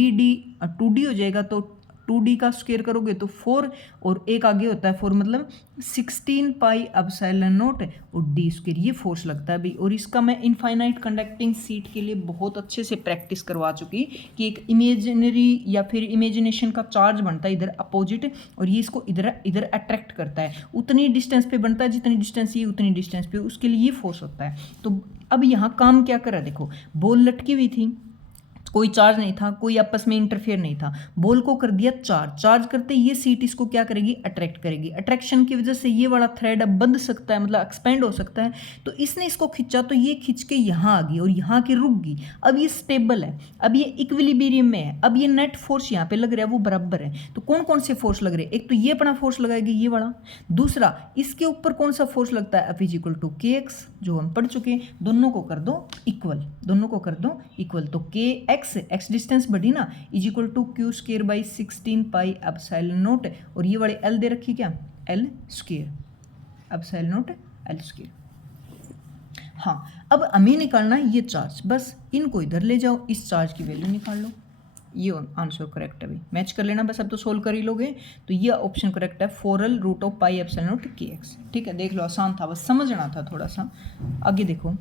2D हो जाएगा, तो 2D का स्क्वायर करोगे तो 4, और एक आगे होता है 4, मतलब 16πε0 और D स्क्वायर, ये फोर्स लगता है भाई। और इसका मैं इनफाइनाइट कंडक्टिंग सीट के लिए बहुत अच्छे से प्रैक्टिस करवा चुकी, कि एक इमेजिनरी या फिर इमेजिनेशन का चार्ज बनता है इधर अपोजिट, और ये इसको इधर अट्रैक्ट करता है, उतनी डिस्टेंस पे बनता है जितनी डिस्टेंस ये उतनी डिस्टेंस पे, उसके लिए ये फोर्स होता है। तो अब यहाँ काम क्या करा, देखो बॉल लटकी हुई थी, कोई चार्ज नहीं था, कोई आपस में इंटरफेयर नहीं था, बॉल को कर दिया चार्ज, चार्ज करते ये सीट इसको क्या करेगी, अट्रैक्ट करेगी, अट्रैक्शन की वजह से ये वाला थ्रेड अब बंध सकता है, मतलब एक्सपेंड हो सकता है। तो इसने इसको खींचा तो ये खींच के यहाँ आ गई और यहाँ की रुक गई। अब ये स्टेबल है, अब ये इक्विलिब्रियम में है, अब ये नेट फोर्स यहाँ पे लग रहा है वो बराबर है। तो कौन कौन से फोर्स लग रहे हैं, एक तो ये अपना फोर्स लगाएगी ये वाला, दूसरा इसके ऊपर कौन सा फोर्स लगता है, F इज इक्वल टू के एक्स, जो हम पढ़ चुके हैं। दोनों को कर दो इक्वल, दोनों को कर दो इक्वल, तो के एक्स डिस्टेंस बढ़ी ना, is equal to q square by 16 pi epsilon naught, और ये वाले एल दे रखी क्या, l square, epsilon naught l square. हाँ, अब हमें निकालना है ये चार्ज, बस इनको इधर ले जाओ, इस चार्ज की वैल्यू निकाल लो। ये आंसर करेक्ट है भाई, मैच कर लेना बस, अब तो सोल्व कर ही लोगे। तो ये ऑप्शन करेक्ट है, 4l root of pi epsilon naught के एक्स। ठीक है, देख लो आसान था, बस समझना था थोड़ा सा। आगे देखो,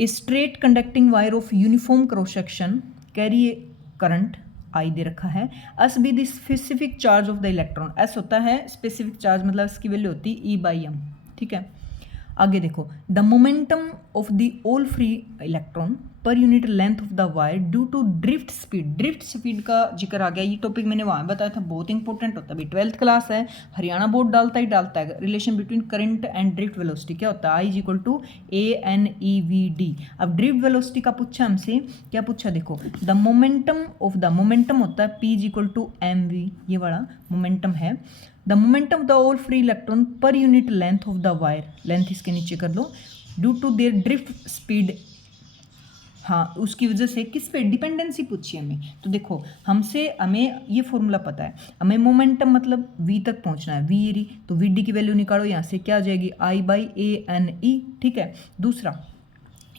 a straight conducting wire of uniform cross section carry a current I दे रखा है, S be the specific charge of the electron. S होता है स्पेसिफिक चार्ज, मतलब इसकी वैल्यू होती है E/m। ठीक है, आगे देखो, the momentum of the all free electron per unit length of the wire due to drift speed. Drift speed का जिक्र आ गया, ये टॉपिक मैंने वहाँ बताया था, बहुत इंपॉर्टेंट होता है भाई, 12th क्लास है, हरियाणा बोर्ड डालता ही डालता है। Relation between current and drift velocity क्या होता है, I is equal to ANEVD। अब ड्रिफ्ट वेलोसिटी का पूछा हमसे, क्या पूछा देखो, the momentum of the, momentum होता है P is equal to MV, ये वाला मोमेंटम है। The momentum of the all free electron per unit length of the wire, length इसके नीचे कर लो, due to their drift speed. हाँ, उसकी वजह से किस पे डिपेंडेंसी पूछी हमें। तो देखो, हमें ये फॉर्मूला पता है, हमें मोमेंटम मतलब V तक पहुंचना है, V, तो VD की वैल्यू निकालो, यहाँ से क्या आ जाएगी, I/ANE। ठीक है, दूसरा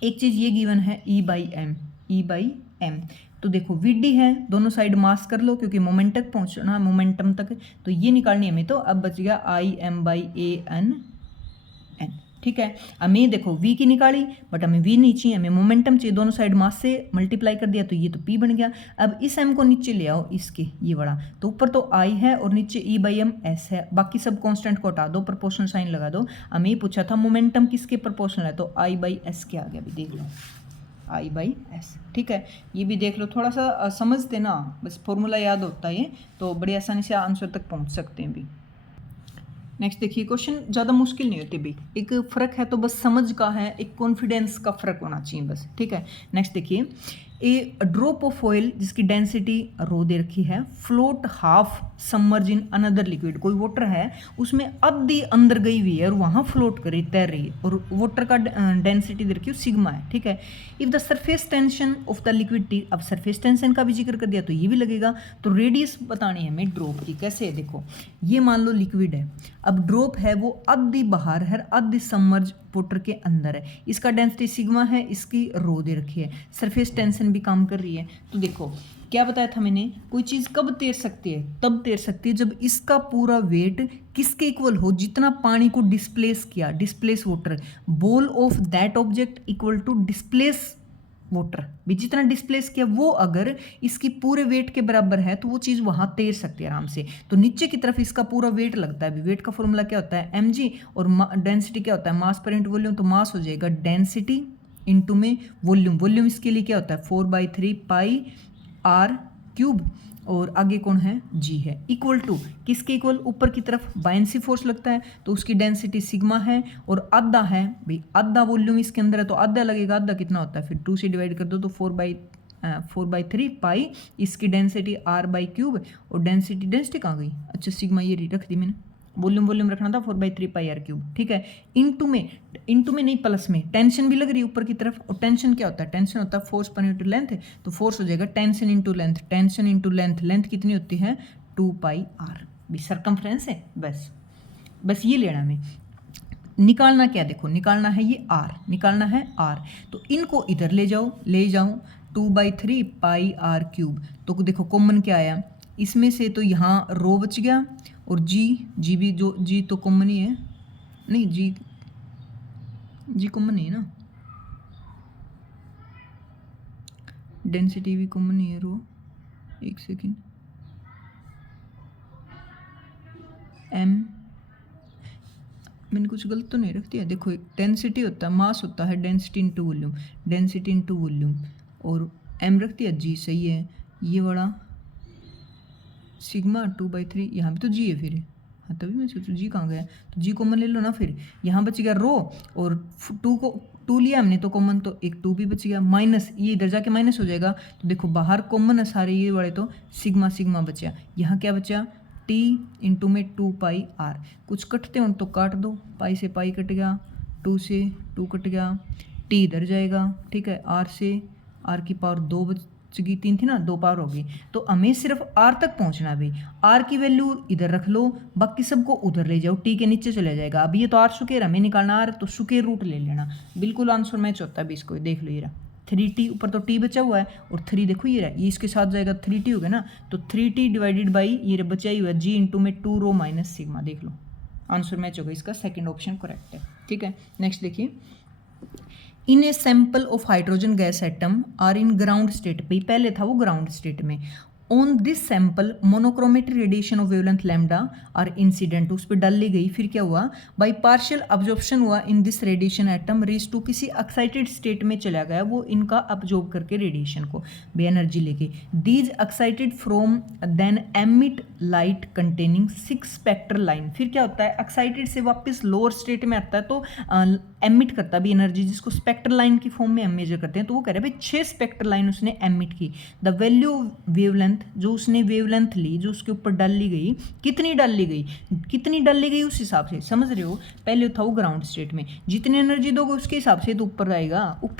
एक चीज़ ये गिवन है E/m। तो देखो VD है, दोनों साइड मास कर लो क्योंकि मोमेंट तक पहुंचना, मोमेंटम तक, तो ये निकालनी है हमें। तो अब बच गया IM/AN। ठीक है, हमें देखो V की निकाली, बट हमें V नहीं चाहिए, हमें मोमेंटम चाहिए, दोनों साइड मास से मल्टीप्लाई कर दिया तो ये तो P बन गया। अब इस M को नीचे ले आओ, इसके ये बड़ा, तो ऊपर तो I है और नीचे E/m S है, बाकी सब कांस्टेंट को हटा दो, प्रोपोर्शनल साइन लगा दो। हमें ये पूछा था मोमेंटम किसके प्रोपोर्शनल है, तो I/S के आ गया, अभी देख लो I/S। ठीक है, ये भी देख लो, थोड़ा सा समझते ना, बस फॉर्मूला याद होता है ये, तो बड़ी आसानी से आंसर तक पहुँच सकते हैं भी। नेक्स्ट देखिए, क्वेश्चन ज़्यादा मुश्किल नहीं होते भाई, एक फ़र्क है तो बस समझ का है, एक कॉन्फिडेंस का फ़र्क होना चाहिए बस। ठीक है, नेक्स्ट देखिए, ए ड्रॉप ऑफ ऑयल जिसकी डेंसिटी रो दे रखी है, float half submerge in another liquid. कोई वाटर है उसमें आधी अंदर गई हुई है और वहाँ फ्लोट कर रही, तैर रही है, और वाटर का डेंसिटी दे रखी है सिग्मा है। ठीक है, if the surface tension of the liquid T, अब सरफेस टेंशन का भी जिक्र कर दिया तो ये भी लगेगा। तो रेडियस बतानी है हमें ड्रॉप की, कैसे है देखो, ये मान लो लिक्विड है, अब ड्रॉप है वो आधी बाहर है, आधी सबमर्ज वाटर के अंदर है, इसका डेंसिटी सिग्मा है, इसकी रो दे रखी है, सरफेस टेंशन भी काम कर रही है। तो देखो क्या बताया था मैंने, कोई चीज़ कब तैर सकती है, तब तैर सकती है जब इसका पूरा वेट किसके इक्वल हो, जितना पानी को डिस्प्लेस किया, displace water, ball of that object equal to displace water, भी जितना डिस्प्लेस किया वो अगर इसकी पूरे वेट के बराबर है तो वो चीज़ वहाँ तैर सकती है आराम से। तो नीचे की तरफ इसका पूरा वेट लगता है, वेट का फॉर्मूला क्या होता है mg, और डेंसिटी क्या होता है मास पर इंटू वॉल्यूम, तो मास हो जाएगा डेंसिटी इंटू में वॉल्यूम, वॉल्यूम इसके लिए क्या होता है 4/3 पाई r क्यूब, और आगे कौन है g है, इक्वल टू किसके इक्वल, ऊपर की तरफ बायनेंसी फोर्स लगता है तो उसकी डेंसिटी सिग्मा है, और आधा है भाई, आधा वॉल्यूम इसके अंदर है तो आधा लगेगा, आधा कितना होता है फिर 2 से डिवाइड कर दो तो 4/3 पाई, इसकी डेंसिटी r/क्यूब, और डेंसिटी कहाँ गई, अच्छा सिग्मा ये रख दी मैंने, वॉल्यूम रखना था 4/3 पाई r क्यूब। ठीक है, इंटू में नहीं प्लस में, टेंशन भी लग रही है ऊपर की तरफ, और टेंशन क्या होता है, टेंशन होता है फोर्स पर यूनिट लेंथ, तो फोर्स हो जाएगा tension into length, tension into length, length कितनी होती है 2πr, भी सर्कमफ्रेंस है, बस ये लेना हमें। निकालना क्या, देखो निकालना है ये r, निकालना है r, तो इनको इधर ले जाओ 2/3 पाई r क्यूब, तो देखो कॉमन क्या आया इसमें से, तो यहाँ रो बच गया, और जी भी, जो जी तो कॉमन ही है, नहीं जी कॉमन नहीं है ना, डेंसिटी भी कॉमन ही है, रो एक सेकेंड, m मैंने कुछ गलत तो नहीं रख दिया, देखो एक डेंसिटी होता है, मास होता है density into volume, density into volume, और एम रख दिया, जी सही है, ये वाला सिग्मा 2/3, यहाँ भी तो जी है फिर, हाँ तभी मैं सोचूँ जी कहाँ गया, तो जी कॉमन ले लो ना, फिर यहाँ बच गया रो, और 2 लिया हमने तो कॉमन, तो एक 2 भी बच गया, माइनस ये इधर जाके माइनस हो जाएगा, तो देखो बाहर कॉमन है सारे ये वाले, तो सिग्मा सिग्मा बचा, यहाँ क्या बचा t इंटू में 2πr, कुछ कटते हो तो काट दो, पाई से पाई कट गया, 2 से 2 कट गया, t इधर जाएगा, ठीक है, r से r की पावर 2 बचगी, 3 थी ना, 2 पावर होगी, तो हमें सिर्फ r तक पहुंचना भी, r की वैल्यू इधर रख लो, बाकी सबको उधर ले जाओ, t के नीचे चले जाएगा। अब ये तो r स्क्वायर हमें निकालना, r तो स्क्वायर रूट ले लेना, बिल्कुल आंसर मैच होता है भी, इसको देख लो, ये रहा 3t, ऊपर तो t बचा हुआ है, और 3 देखो ये रहा, ये इसके साथ जाएगा, 3t हो गया ना, तो 3t डिवाइडेड बाई ये बचा ही हुआ है g इंटू में 2 रो माइनस सिग्मा, देख लो आंसर मैच होगा, इसका सेकंड ऑप्शन करेक्ट है, ठीक है। नेक्स्ट देखिए, in a sample of hydrogen gas atom are in ground state, भाई पहले था वो ग्राउंड स्टेट में, on this sample monochromatic radiation of wavelength lambda are incident, उस पर डाल ली गई, फिर क्या हुआ, बाई पार्शियल अब्जॉर्प्शन हुआ in this radiation atom reach to, किसी एक्साइटेड स्टेट में चला गया वो इनका अब्जॉर्ब करके रेडिएशन को बे एनर्जी लेके, these excited from then emit light containing 6 spectral line, फिर क्या होता है एक्साइटेड से वापस लोअर स्टेट में आता है तो एमिट करता भी एनर्जी, जिसको स्पेक्ट्रल लाइन की फॉर्म में हम मेजर करते हैं, तो वो कह रहे हैं भाई 6 स्पेक्ट्रल लाइन उसने एमिट की, द वैल्यू वेवलेंथ, जो उसने वेवलेंथ ली, जो उसके ऊपर डाल ली गई, कितनी डाल ली गई उस हिसाब से, समझ रहे हो, पहले था वो ग्राउंड स्टेट में, जितनी एनर्जी दोगे उसके हिसाब से तो ऊपर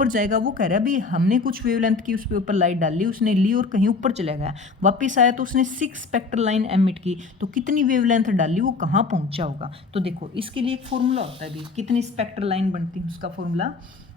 जाएगा, वो कह रहा है भाई हमने कुछ वेवलेंथ की उसके ऊपर लाइट डाल ली, उसने ली और कहीं ऊपर चला गया, वापिस आया तो उसने 6 स्पेक्ट्रल लाइन एमिट की, तो कितनी वेवलेंथ डाली, वो कहाँ पहुंचा होगा, तो देखो इसके लिए एक फॉर्मूला होता है भी, कितनी स्पेक्ट्रल लाइन बनती है, उसका फॉर्मूला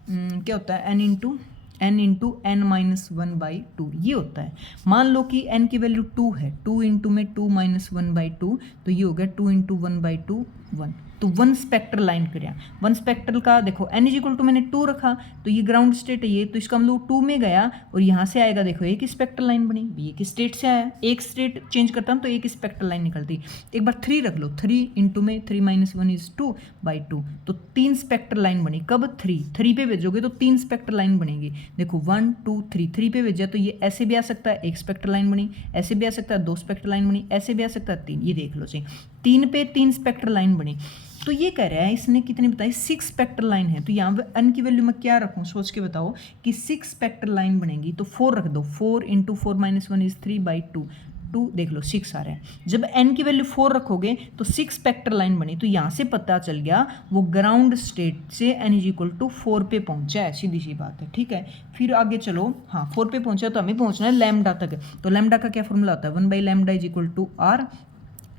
क्या होता है, n इंटू n-1/2, ये होता है। मान लो कि n की वैल्यू 2 है, 2 इंटू में 2 - 1/2, तो ये हो गया 2 इंटू 1/2 1, तो 1 स्पेक्ट्रल लाइन करें, 1 स्पेक्ट्रल का देखो n = मैंने 2 रखा, तो ये ग्राउंड स्टेट है ये, तो इसका हम लोग 2 में गया और यहाँ से आएगा, देखो एक स्पेक्ट्रल लाइन बनी, ये एक स्टेट से आया, एक स्टेट चेंज करता हूँ तो एक स्पेक्ट्रल लाइन निकलती, एक बार 3 रख लो, 3 इंटू में 3 - 1 = 2/2, तो 3 स्पेक्ट्रल लाइन बनी, कब 3 पे भेजोगे तो 3 स्पेक्ट्रल लाइन बनेगी, देखो 1 2 3 पे भेजा तो ये ऐसे भी आ सकता है, एक स्पेक्ट्रल लाइन बनी, ऐसे भी आ सकता है 2 स्पेक्ट्रल लाइन बनी, ऐसे भी आ सकता है 3, ये देख लो जी 3 पे 3 स्पेक्ट्रल लाइन बनी, तो ये कह रहा है इसने कितनी बताई, 6 स्पेक्ट्रल लाइन है, तो यहाँ पे n की वैल्यू मैं क्या रखूँ, सोच के बताओ कि 6 स्पेक्ट्रल लाइन बनेगी, तो 4 रख दो, 4 इंटू 4 - 1 = 3/2, 2 देख लो 6 आ रहा है, जब n की वैल्यू 4 रखोगे तो 6 स्पेक्ट्रल लाइन बनी, तो यहाँ से पता चल गया वो ग्राउंड स्टेट से n = 4 पे पहुंचा है, सीधी सी बात है, ठीक है। फिर आगे चलो, हाँ 4 पे पहुंचा तो हमें पहुंचना है लैम्डा तक, तो लैम्डा का क्या फॉर्मूला होता है, 1/λ = r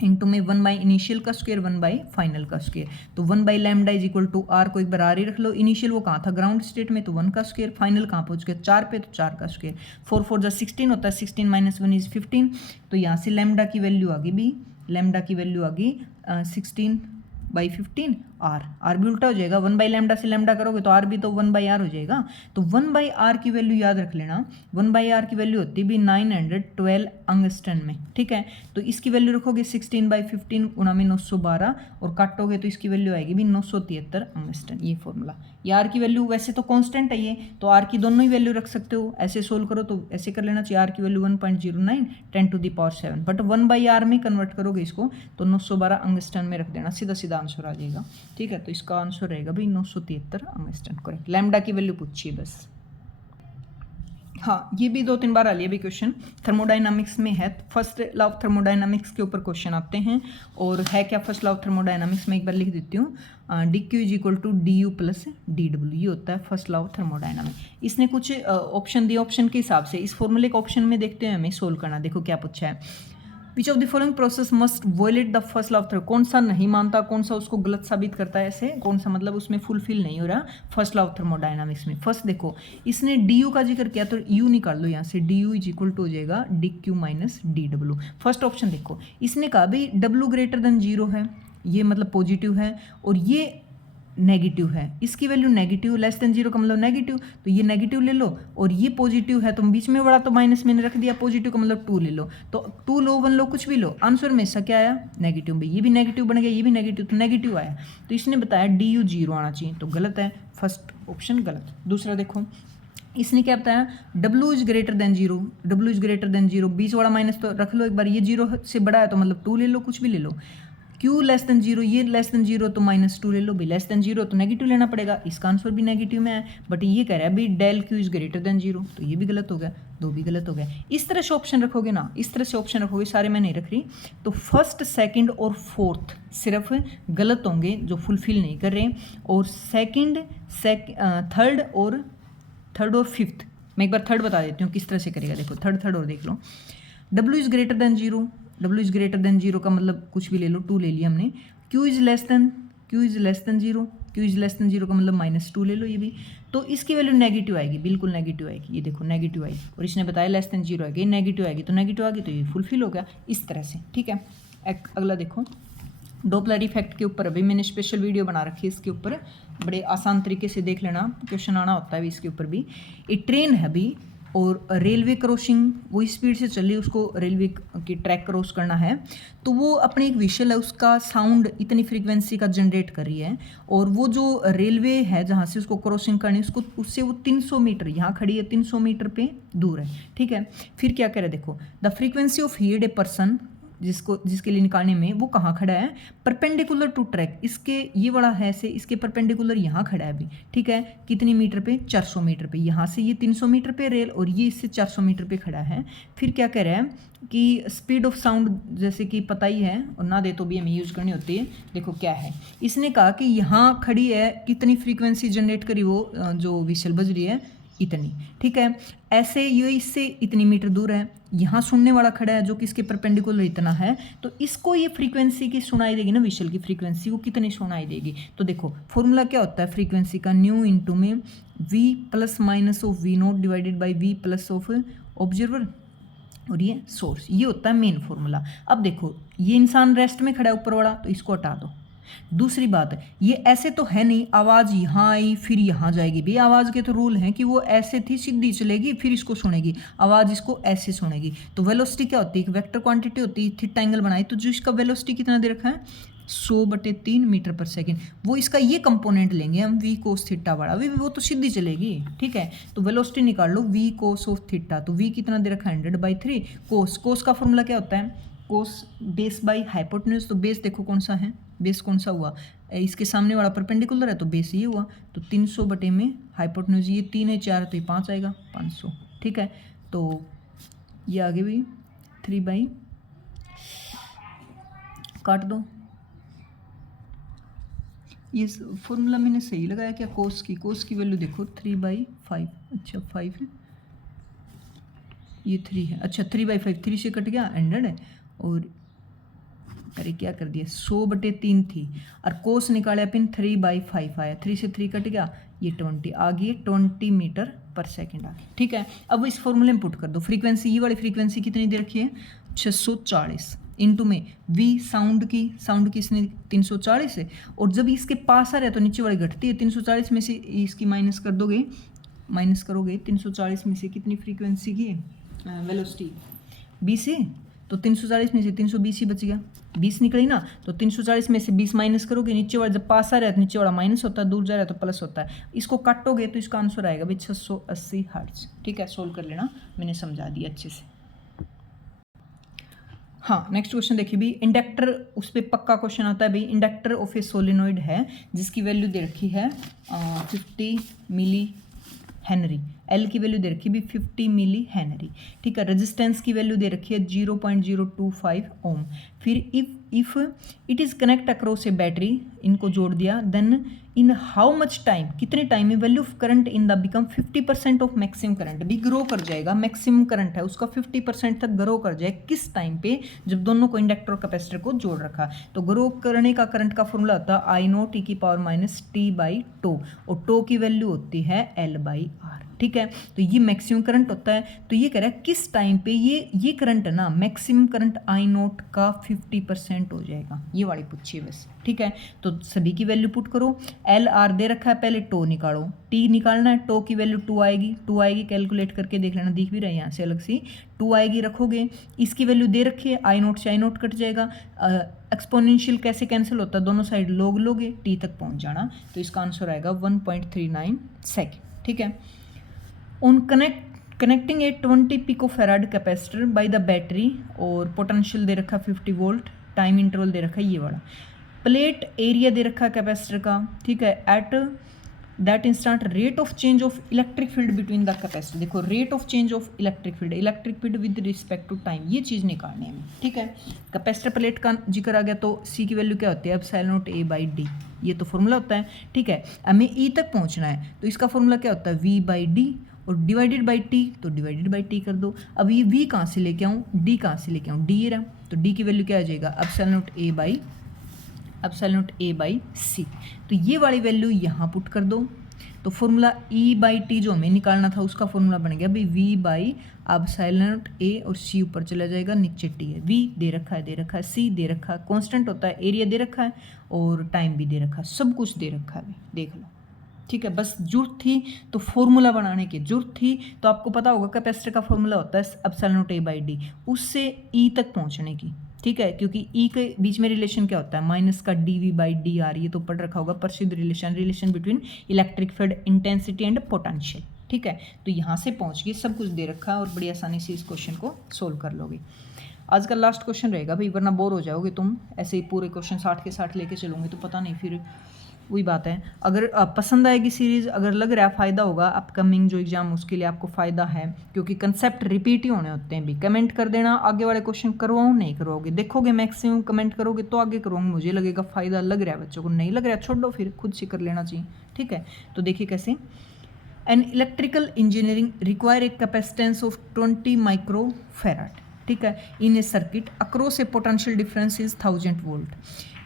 इंटू में 1 बाई इनिशियल का स्क्वायर 1 बाई फाइनल का स्क्वायर, तो 1/λ = r को एक बार r ही रख लो, इनिशियल वो कहाँ था ग्राउंड स्टेट में, तो 1 का स्क्वायर, फाइनल कहाँ पहुँच गया 4 पे, तो 4 का स्क्वायर, 4 4 जा 16 होता है, 16 - 1 = 15, तो यहाँ से लैम्डा की वैल्यू आ गई भी, लैम्डा की वैल्यू आ गई 16/15 r भी उल्टा हो जाएगा, 1/λ से लैम्डा करोगे तो r भी तो 1/r हो जाएगा, तो 1/r की वैल्यू याद रख लेना, 1/r की वैल्यू होती है भी 912 अंगस्टन में, ठीक है, तो इसकी वैल्यू रखोगे 16/15 × 912 और काटोगे तो इसकी वैल्यू आएगी भी 973 अंगस्टन, ये फॉर्मूला, ये r की वैल्यू वैसे तो कांस्टेंट है ये, तो r की दोनों ही वैल्यू रख सकते हो, ऐसे सोल्व करो तो ऐसे कर लेना चाहिए, r की वैल्यू 1.09 10⁻⁷, बट 1/r में कन्वर्ट करोगे इसको तो 912 अंगस्टन में रख देना, सीधा सीधा आंसर आ जाएगा, ठीक है, तो इसका आंसर रहेगा भाई 973 अंगस्टन, करेक्ट। लैम्डा की वैल्यू पूछिए बस, हाँ ये भी 2-3 बार आ लिया भी क्वेश्चन, थर्मोडाइनामिक्स में है, फर्स्ट लॉ ऑफ थर्मोडाइनामिक्स के ऊपर क्वेश्चन आते हैं, और है क्या फर्स्ट लॉ ऑफ थर्मोडाइनामिक्स में एक बार लिख देती हूँ, dq = du + dw, ये होता है फर्स्ट लॉ ऑफ थर्मोडाइनामिक्स। इसने कुछ ऑप्शन दिए, ऑप्शन के हिसाब से इस फॉर्मूले के ऑप्शन में देखते हैं हमें सोल्व करना, देखो क्या पूछा है, which of the following process must violate the first law of thermo, कौन सा नहीं मानता, कौन सा उसको गलत साबित करता है, ऐसे कौन सा मतलब उसमें फुलफिल नहीं हो रहा फर्स्ट लॉ ऑफ थर्मोडायनामिक्स में। फर्स्ट देखो इसने डी यू का जिक्र किया तो यू निकाल लो यहाँ से, d U is equal to हो जाएगा d Q minus d W. First option देखो इसने कहा भाई डब्ल्यू ग्रेटर देन जीरो है, ये मतलब पॉजिटिव है और ये नेगेटिव है, इसकी value negative, less than zero का मतलब नेगेटिव, तो ये नेगेटिव ले लो और ये पॉजिटिव है तो बीच में बड़ा तो माइनस मैंने रख दिया, पॉजिटिव का मतलब 2 ले लो, तो 2 लो 1 लो कुछ भी लो, आंसर में ऐसा क्या आया नेगेटिव, भाई ये भी नेगेटिव बन गया, ये भी नेगेटिव, तो नेगेटिव आया, तो इसने बताया डी यू जीरो आना चाहिए, तो गलत है, फर्स्ट ऑप्शन गलत। दूसरा देखो इसने क्या बताया, W is greater than zero, W is greater than zero, बीच वाला माइनस तो रख लो एक बार, ये जीरो से बड़ा है तो मतलब 2 ले लो, कुछ भी ले लो। Q लेस देन जीरो, ये लेस देन जीरो तो -2 ले लो भी, लेस देन जीरो तो नेगेटिव लेना पड़ेगा, इसका आंसर भी नेगेटिव में है। बट ये कह रहा है भाई del Q is greater than zero, तो ये भी गलत हो गया, दो भी गलत हो गया। इस तरह से ऑप्शन रखोगे ना, इस तरह से ऑप्शन रखोगे, सारे मैं नहीं रख रही, तो फर्स्ट सेकंड और फोर्थ सिर्फ गलत होंगे जो फुलफिल नहीं कर रहे, और थर्ड और फिफ्थ, मैं एक बार थर्ड बता देती हूँ किस तरह से करेगा। देखो थर्ड और देख लो, W is greater than zero, W is greater than zero का मतलब कुछ भी ले लो, 2 ले लिया हमने। Q is less than zero, Q is less than zero का मतलब -2 ले लो ये भी, तो इसकी वैल्यू नेगेटिव आएगी, बिल्कुल नेगेटिव आएगी, ये देखो नेगेटिव आएगी, और इसने बताया लेस देन जीरो आएगी, नेगेटिव आएगी, तो नेगेटिव आ गई तो ये फुलफिल हो गया इस तरह से, ठीक है। अगला देखो, डॉपलर इफेक्ट के ऊपर अभी मैंने स्पेशल वीडियो बना रखी है, इसके ऊपर बड़े आसान तरीके से देख लेना, क्वेश्चन आना होता है इसके ऊपर भी। एक ट्रेन है अभी और रेलवे क्रॉसिंग वो स्पीड से चल रही है, उसको रेलवे की ट्रैक क्रॉस करना है, तो वो अपने एक व्हीसल है उसका साउंड इतनी फ्रीक्वेंसी का जनरेट कर रही है, और वो जो रेलवे है जहाँ से उसको क्रॉसिंग करनी है उसको, उससे वो 300 मीटर, यहाँ खड़ी है 300 मीटर पे दूर है, ठीक है। फिर क्या कह रहा है देखो, the frequency of heard a person, जिसके लिए निकालने में वो कहाँ खड़ा है, परपेंडिकुलर टू ट्रैक, इसके ये वाला है से इसके परपेंडिकुलर यहाँ खड़ा है अभी, ठीक है। कितनी मीटर पे, 400 मीटर पे, यहाँ से ये 300 मीटर पे रेल, और ये इससे 400 मीटर पे खड़ा है। फिर क्या कह रहा है कि स्पीड ऑफ साउंड जैसे कि पता ही है, और ना दे तो भी हमें यूज करनी होती है। देखो क्या है, इसने कहा कि यहाँ खड़ी है, कितनी फ्रीक्वेंसी जनरेट करी वो जो व्हिसल बज रही है इतनी, ठीक है। ऐसे ये इससे इतनी मीटर दूर है, यहाँ सुनने वाला खड़ा है जो कि इसके परपेंडिकुलर इतना है, तो इसको ये फ्रीक्वेंसी की सुनाई देगी ना, व्हिसल की फ्रीक्वेंसी वो कितनी सुनाई देगी। तो देखो फॉर्मूला क्या होता है फ्रीक्वेंसी का, न्यू इंटू में V plus minus of V0 divided by V plus of observer, और ये सोर्स, ये होता है मेन फॉर्मूला। अब देखो ये इंसान रेस्ट में खड़ा है ऊपर वाला, तो इसको हटा दो। दूसरी बात, ये ऐसे तो है नहीं, आवाज़ यहाँ आई फिर यहाँ जाएगी भी, आवाज़ के तो रूल हैं कि वो ऐसे थी सीधी चलेगी फिर इसको सुनेगी, आवाज़ इसको ऐसे सुनेगी। तो वेलोसिटी क्या होती है, एक वेक्टर क्वांटिटी होती है, थीटा एंगल बनाई, तो जो इसका वेलोसिटी कितना दे रखा है 100/3 मीटर पर सेकेंड, वो इसका ये कंपोनेंट लेंगे हम V कोस थीटा वाला, वो तो सीधी चलेगी, ठीक है। तो वेलोसिटी निकाल लो V कोस ऑफ थीटा, तो V कितना दे रखा है 100/3, कोस का फॉर्मूला क्या होता है, कोस बेस बाई हाइपोटेन्यूज, तो बेस देखो कौन सा है, बेस कौन सा हुआ, इसके सामने वाला परपेंडिकुलर है तो बेस ये हुआ, तो 300 बटे में हाइपोटेन्यूज, ये 3 है 4 तो ये 5 आएगा, 500, ठीक है। तो ये आगे भी 3 काट दो, ये फॉर्मूला मैंने सही लगाया क्या, कोस की वैल्यू देखो 3/5, अच्छा 5 है, ये 3 है, अच्छा 3/5, 3 से कट गया 100 है, और अरे क्या कर दिया 100/3 थी, और कोस निकाले अपन 3/5 आया, 3 से 3 कट गया, ये 20 आ गई, 20 मीटर पर सेकेंड आ गई, ठीक है। अब इस फॉर्मूले में पुट कर दो, फ्रीक्वेंसी ये वाली फ्रीक्वेंसी कितनी दे रखी है 640, इंटू में V साउंड की इसने 340 है, और जब इसके पास आ रहा है तो नीचे वाली घटती है, 340 में से इसकी माइनस करोगे 340 में से कितनी फ्रीक्वेंसी की वेलोसिटी 20 है, तो 340 में से 320 ही बच गया, 20 निकली ना, तो 340 में से 20 माइनस करोगे, नीचे वाला जब पास आ रहा है तो नीचे वाला माइनस होता है, दूर जा रहा है तो प्लस होता है, इसको काटोगे तो इसका आंसर आएगा भाई 680 हर्ट्ज, ठीक है। सोल्व कर लेना, मैंने समझा दिया अच्छे से। हाँ नेक्स्ट क्वेश्चन देखिए भी, इंडक्टर, उस पर पक्का क्वेश्चन आता है भाई, इंडक्टर ऑफ ए सोलेनोइड है जिसकी वैल्यू दे रखी है 50 मिली हेनरी, एल की वैल्यू दे रखी है भी 50 मिली हेनरी, ठीक है। रेजिस्टेंस की वैल्यू दे रखी है 0.025 ओम। फिर if it is connect across a battery, इनको जोड़ दिया, then in how much time, कितने टाइम में value of current in the become 50% of maximum current, भी ग्रो कर जाएगा, मैक्सिमम करंट है उसका 50% तक ग्रो कर जाए, किस टाइम पे, जब दोनों को इंडक्टर और कैपेसिटर को जोड़ रखा। तो ग्रो करने का करंट का फॉर्मूला होता है I0 और टो की वैल्यू होती है L/R, ठीक है। तो ये मैक्सिमम करंट होता है, तो ये कह रहा है किस टाइम पे ये करंट है ना, मैक्सिमम करंट I0 का 50% हो जाएगा, ये वाली पूछी है बस, ठीक है। तो सभी की वैल्यू पुट करो, L/R दे रखा है, पहले टो निकालो, T निकालना है, टो की वैल्यू 2 आएगी, कैलकुलेट करके देख लेना, दिख भी रहा है यहाँ से अलग सी 2 आएगी, रखोगे, इसकी वैल्यू दे रखी है, I0 से I0 कट जाएगा, एक्सपोनेंशियल कैसे कैंसिल होता है, दोनों साइड लोगे T तक पहुँच जाना, तो इसका आंसर आएगा 1.39 सेकेंड, ठीक है। On connecting a 20 picofarad capacitor by the battery, और पोटेंशियल दे रखा 50 वोल्ट, टाइम इंटरवल दे रखा ये वाला, प्लेट एरिया दे रखा कैपेसिटर का, ठीक है, at that instant rate of change of electric field between the capacitor. देखो rate of change of electric field with respect to time, ये चीज़ निकालनी है हमें, ठीक है। कैपेसिटर प्लेट का जिक्र आ गया तो सी की वैल्यू क्या होती है, epsilon naught A by D, ये तो फॉर्मूला होता है, ठीक है। हमें ई तक पहुंचना है तो इसका फॉर्मूला क्या होता है, वी बाई डी, और डिवाइडेड बाई टी, तो डिवाइडेड बाई टी कर दो। अब ये वी कहाँ से लेके आऊँ, डी कहाँ से लेके आऊँ, डी ये रहा, तो डी की वैल्यू क्या आ जाएगा, एप्सिलॉन नॉट ए बाई सी, तो ये वाली वैल्यू यहाँ पुट कर दो। तो फॉर्मूला ई बाई टी जो हमें निकालना था उसका फॉर्मूला बन गया भाई V by epsilon naught A, और सी ऊपर चला जाएगा, नीचे टी है, वी दे रखा है, सी दे रखा है, कांस्टेंट होता है, एरिया दे रखा है, और टाइम भी दे रखा है, सब कुछ दे रखा है, देख लो, ठीक है। बस जरूरत थी तो फॉर्मूला बनाने की जरूरत थी, तो आपको पता होगा कैपेसिटर का फॉर्मूला होता है epsilon naught A by D, उससे ई तक पहुंचने की, ठीक है, क्योंकि ई के बीच में रिलेशन क्या होता है, माइनस का d V by d r, ये तो पढ़ रखा होगा, प्रसिद्ध relation between electric field intensity and potential, ठीक है। तो यहाँ से पहुँच गए, सब कुछ दे रखा है, और बड़ी आसानी से इस क्वेश्चन को सोल्व कर लोगे। आज का लास्ट क्वेश्चन रहेगा भाई, वरना बोर हो जाओगे तुम, ऐसे ही पूरे क्वेश्चन 60 के 60 लेके चलोगे तो पता नहीं, फिर वही बात है। अगर पसंद आएगी सीरीज़, अगर लग रहा है फ़ायदा होगा अपकमिंग जो एग्जाम उसके लिए आपको फ़ायदा है, क्योंकि कंसेप्ट रिपीट ही होने होते हैं भी। कमेंट कर देना आगे वाले क्वेश्चन करवाऊँ नहीं करवाओगे, देखोगे मैक्सिमम कमेंट करोगे तो आगे करवाऊँगी, मुझे लगेगा फ़ायदा लग रहा है बच्चों को, नहीं लग रहा है छोड़ दो, फिर खुद से कर लेना चाहिए, ठीक है। तो देखिए कैसे, an electrical engineering require a capacitance of 20 microfarad, ठीक है, in a circuit across a potential difference is 1000 volt,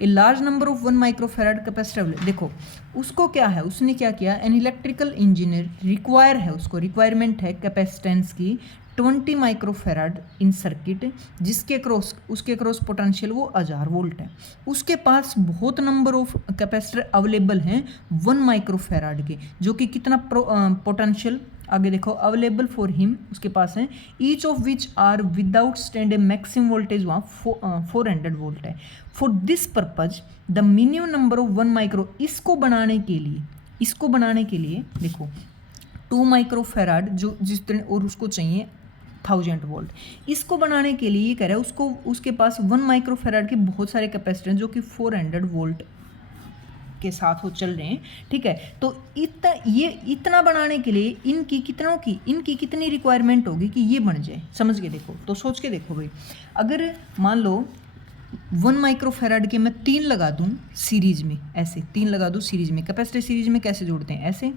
a large number of 1 microfarad capacitor. देखो उसको क्या है, उसने क्या किया, एन इलेक्ट्रिकल इंजीनियर रिक्वायर है, उसको रिक्वायरमेंट है कैपेसिटेंस की 20 माइक्रोफेराड इन सर्किट, जिसके क्रॉस उसके क्रॉस पोटेंशियल वो 1000 वोल्ट है। उसके पास बहुत नंबर ऑफ कैपेसिटर अवेलेबल हैं 1 माइक्रोफेराड के, जो कि कितना पोटेंशियल, आगे देखो, अवेलेबल फॉर हिम उसके पास है, each of which are without stand a maximum voltage वहाँ 400 वोल्ट है। For this purpose the minimum number of 1 micro, इसको बनाने के लिए देखो 2 माइक्रोफेराड जो जिस तरह, और उसको चाहिए 1000 वोल्ट, इसको बनाने के लिए ये कह रहा है उसको, उसके पास 1 माइक्रोफेराड के बहुत सारे कैपेसिटर जो कि 400 वोल्ट के साथ वो चल रहे हैं, ठीक है। तो इतना बनाने के लिए इनकी कितनी रिक्वायरमेंट होगी कि ये बन जाए, समझ के देखो, तो सोच के देखो भाई, अगर मान लो 1 माइक्रोफेराड के मैं 3 लगा दूं सीरीज में, ऐसे 3 लगा दूं सीरीज में, कैपेसिटर सीरीज में कैसे जोड़ते हैं, ऐसे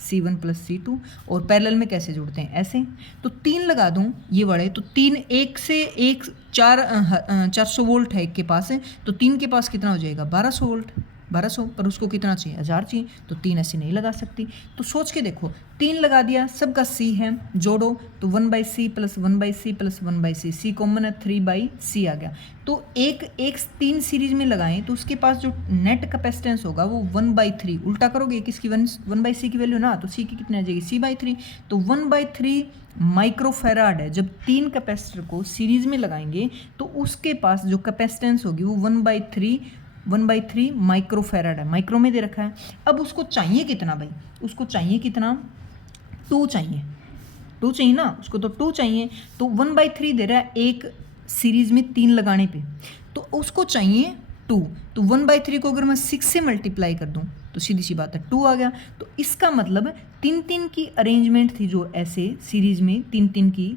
C1 + C2, और पैरेलल में कैसे जोड़ते हैं, ऐसे, तो 3 लगा दूं ये वाले, तो 3 1 से 1 400 वोल्ट है एक के पास है, तो 3 के पास कितना हो जाएगा 1200 वोल्ट, 1200, पर उसको कितना चाहिए 1000 चाहिए, तो 3 ऐसे नहीं लगा सकती। तो सोच के देखो, 3 लगा दिया, सबका C है, जोड़ो तो 1/C + 1/C + 1/C, C common है, 3/C आ गया। तो एक 3 सीरीज में लगाएं तो उसके पास जो नेट कैपेसिटेंस होगा वो 1/3, उल्टा करोगे किसकी 1/C की वैल्यू ना, तो C की कितनी आ जाएगी C/3, तो 1/3 माइक्रोफेराड है। जब 3 कैपेसिटर को सीरीज में लगाएंगे तो उसके पास जो कैपेसिटेंस होगी वो 1/3 माइक्रोफेराड है, माइक्रो में दे रखा है। अब उसको चाहिए कितना भाई, उसको चाहिए कितना, 2 चाहिए ना, उसको तो 2 चाहिए, तो 1/3 दे रहा है एक सीरीज में 3 लगाने पे, तो उसको चाहिए 2, तो 1/3 को अगर मैं 6 से मल्टीप्लाई कर दूं तो सीधी सी बात है 2 आ गया। तो इसका मतलब 3 की अरेंजमेंट थी जो ऐसे सीरीज में 3 की,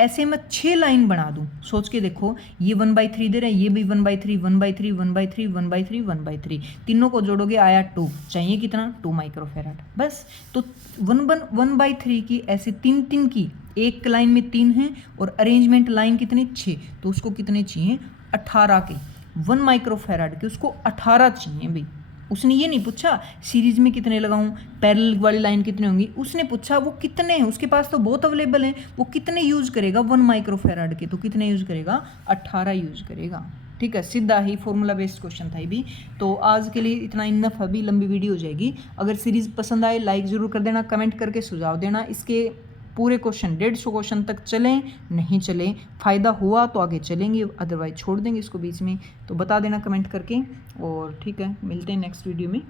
ऐसे मैं 6 लाइन बना दूं, सोच के देखो, ये 1/3 दे रहे हैं, ये भी 1/3 1/3 1/3 1/3 1/3, तीनों को जोड़ोगे आया 2, चाहिए कितना 2 माइक्रोफेराड, बस। तो 1/3 की ऐसे 3 की, एक लाइन में 3 हैं और अरेंजमेंट लाइन कितने 6, तो उसको कितने चाहिए 18 के, 1 माइक्रोफेराड के उसको 18 चाहिए भाई। उसने ये नहीं पूछा सीरीज में कितने लगाऊं, पैरेलल वाली लाइन कितने होंगी, उसने पूछा वो कितने हैं, उसके पास तो बहुत अवेलेबल हैं, वो कितने यूज़ करेगा 1 माइक्रोफेराड के, तो कितने यूज़ करेगा 18 यूज़ करेगा, ठीक है। सीधा ही फॉर्मूला बेस्ड क्वेश्चन था ये भी। तो आज के लिए इतना इनफ, अभी लंबी वीडियो हो जाएगी। अगर सीरीज़ पसंद आए लाइक ज़रूर कर देना, कमेंट करके सुझाव देना, इसके पूरे क्वेश्चन 150 क्वेश्चन तक चलें नहीं चलें, फ़ायदा हुआ तो आगे चलेंगे, अदरवाइज छोड़ देंगे इसको बीच में, तो बता देना कमेंट करके। और ठीक है, मिलते हैं नेक्स्ट वीडियो में।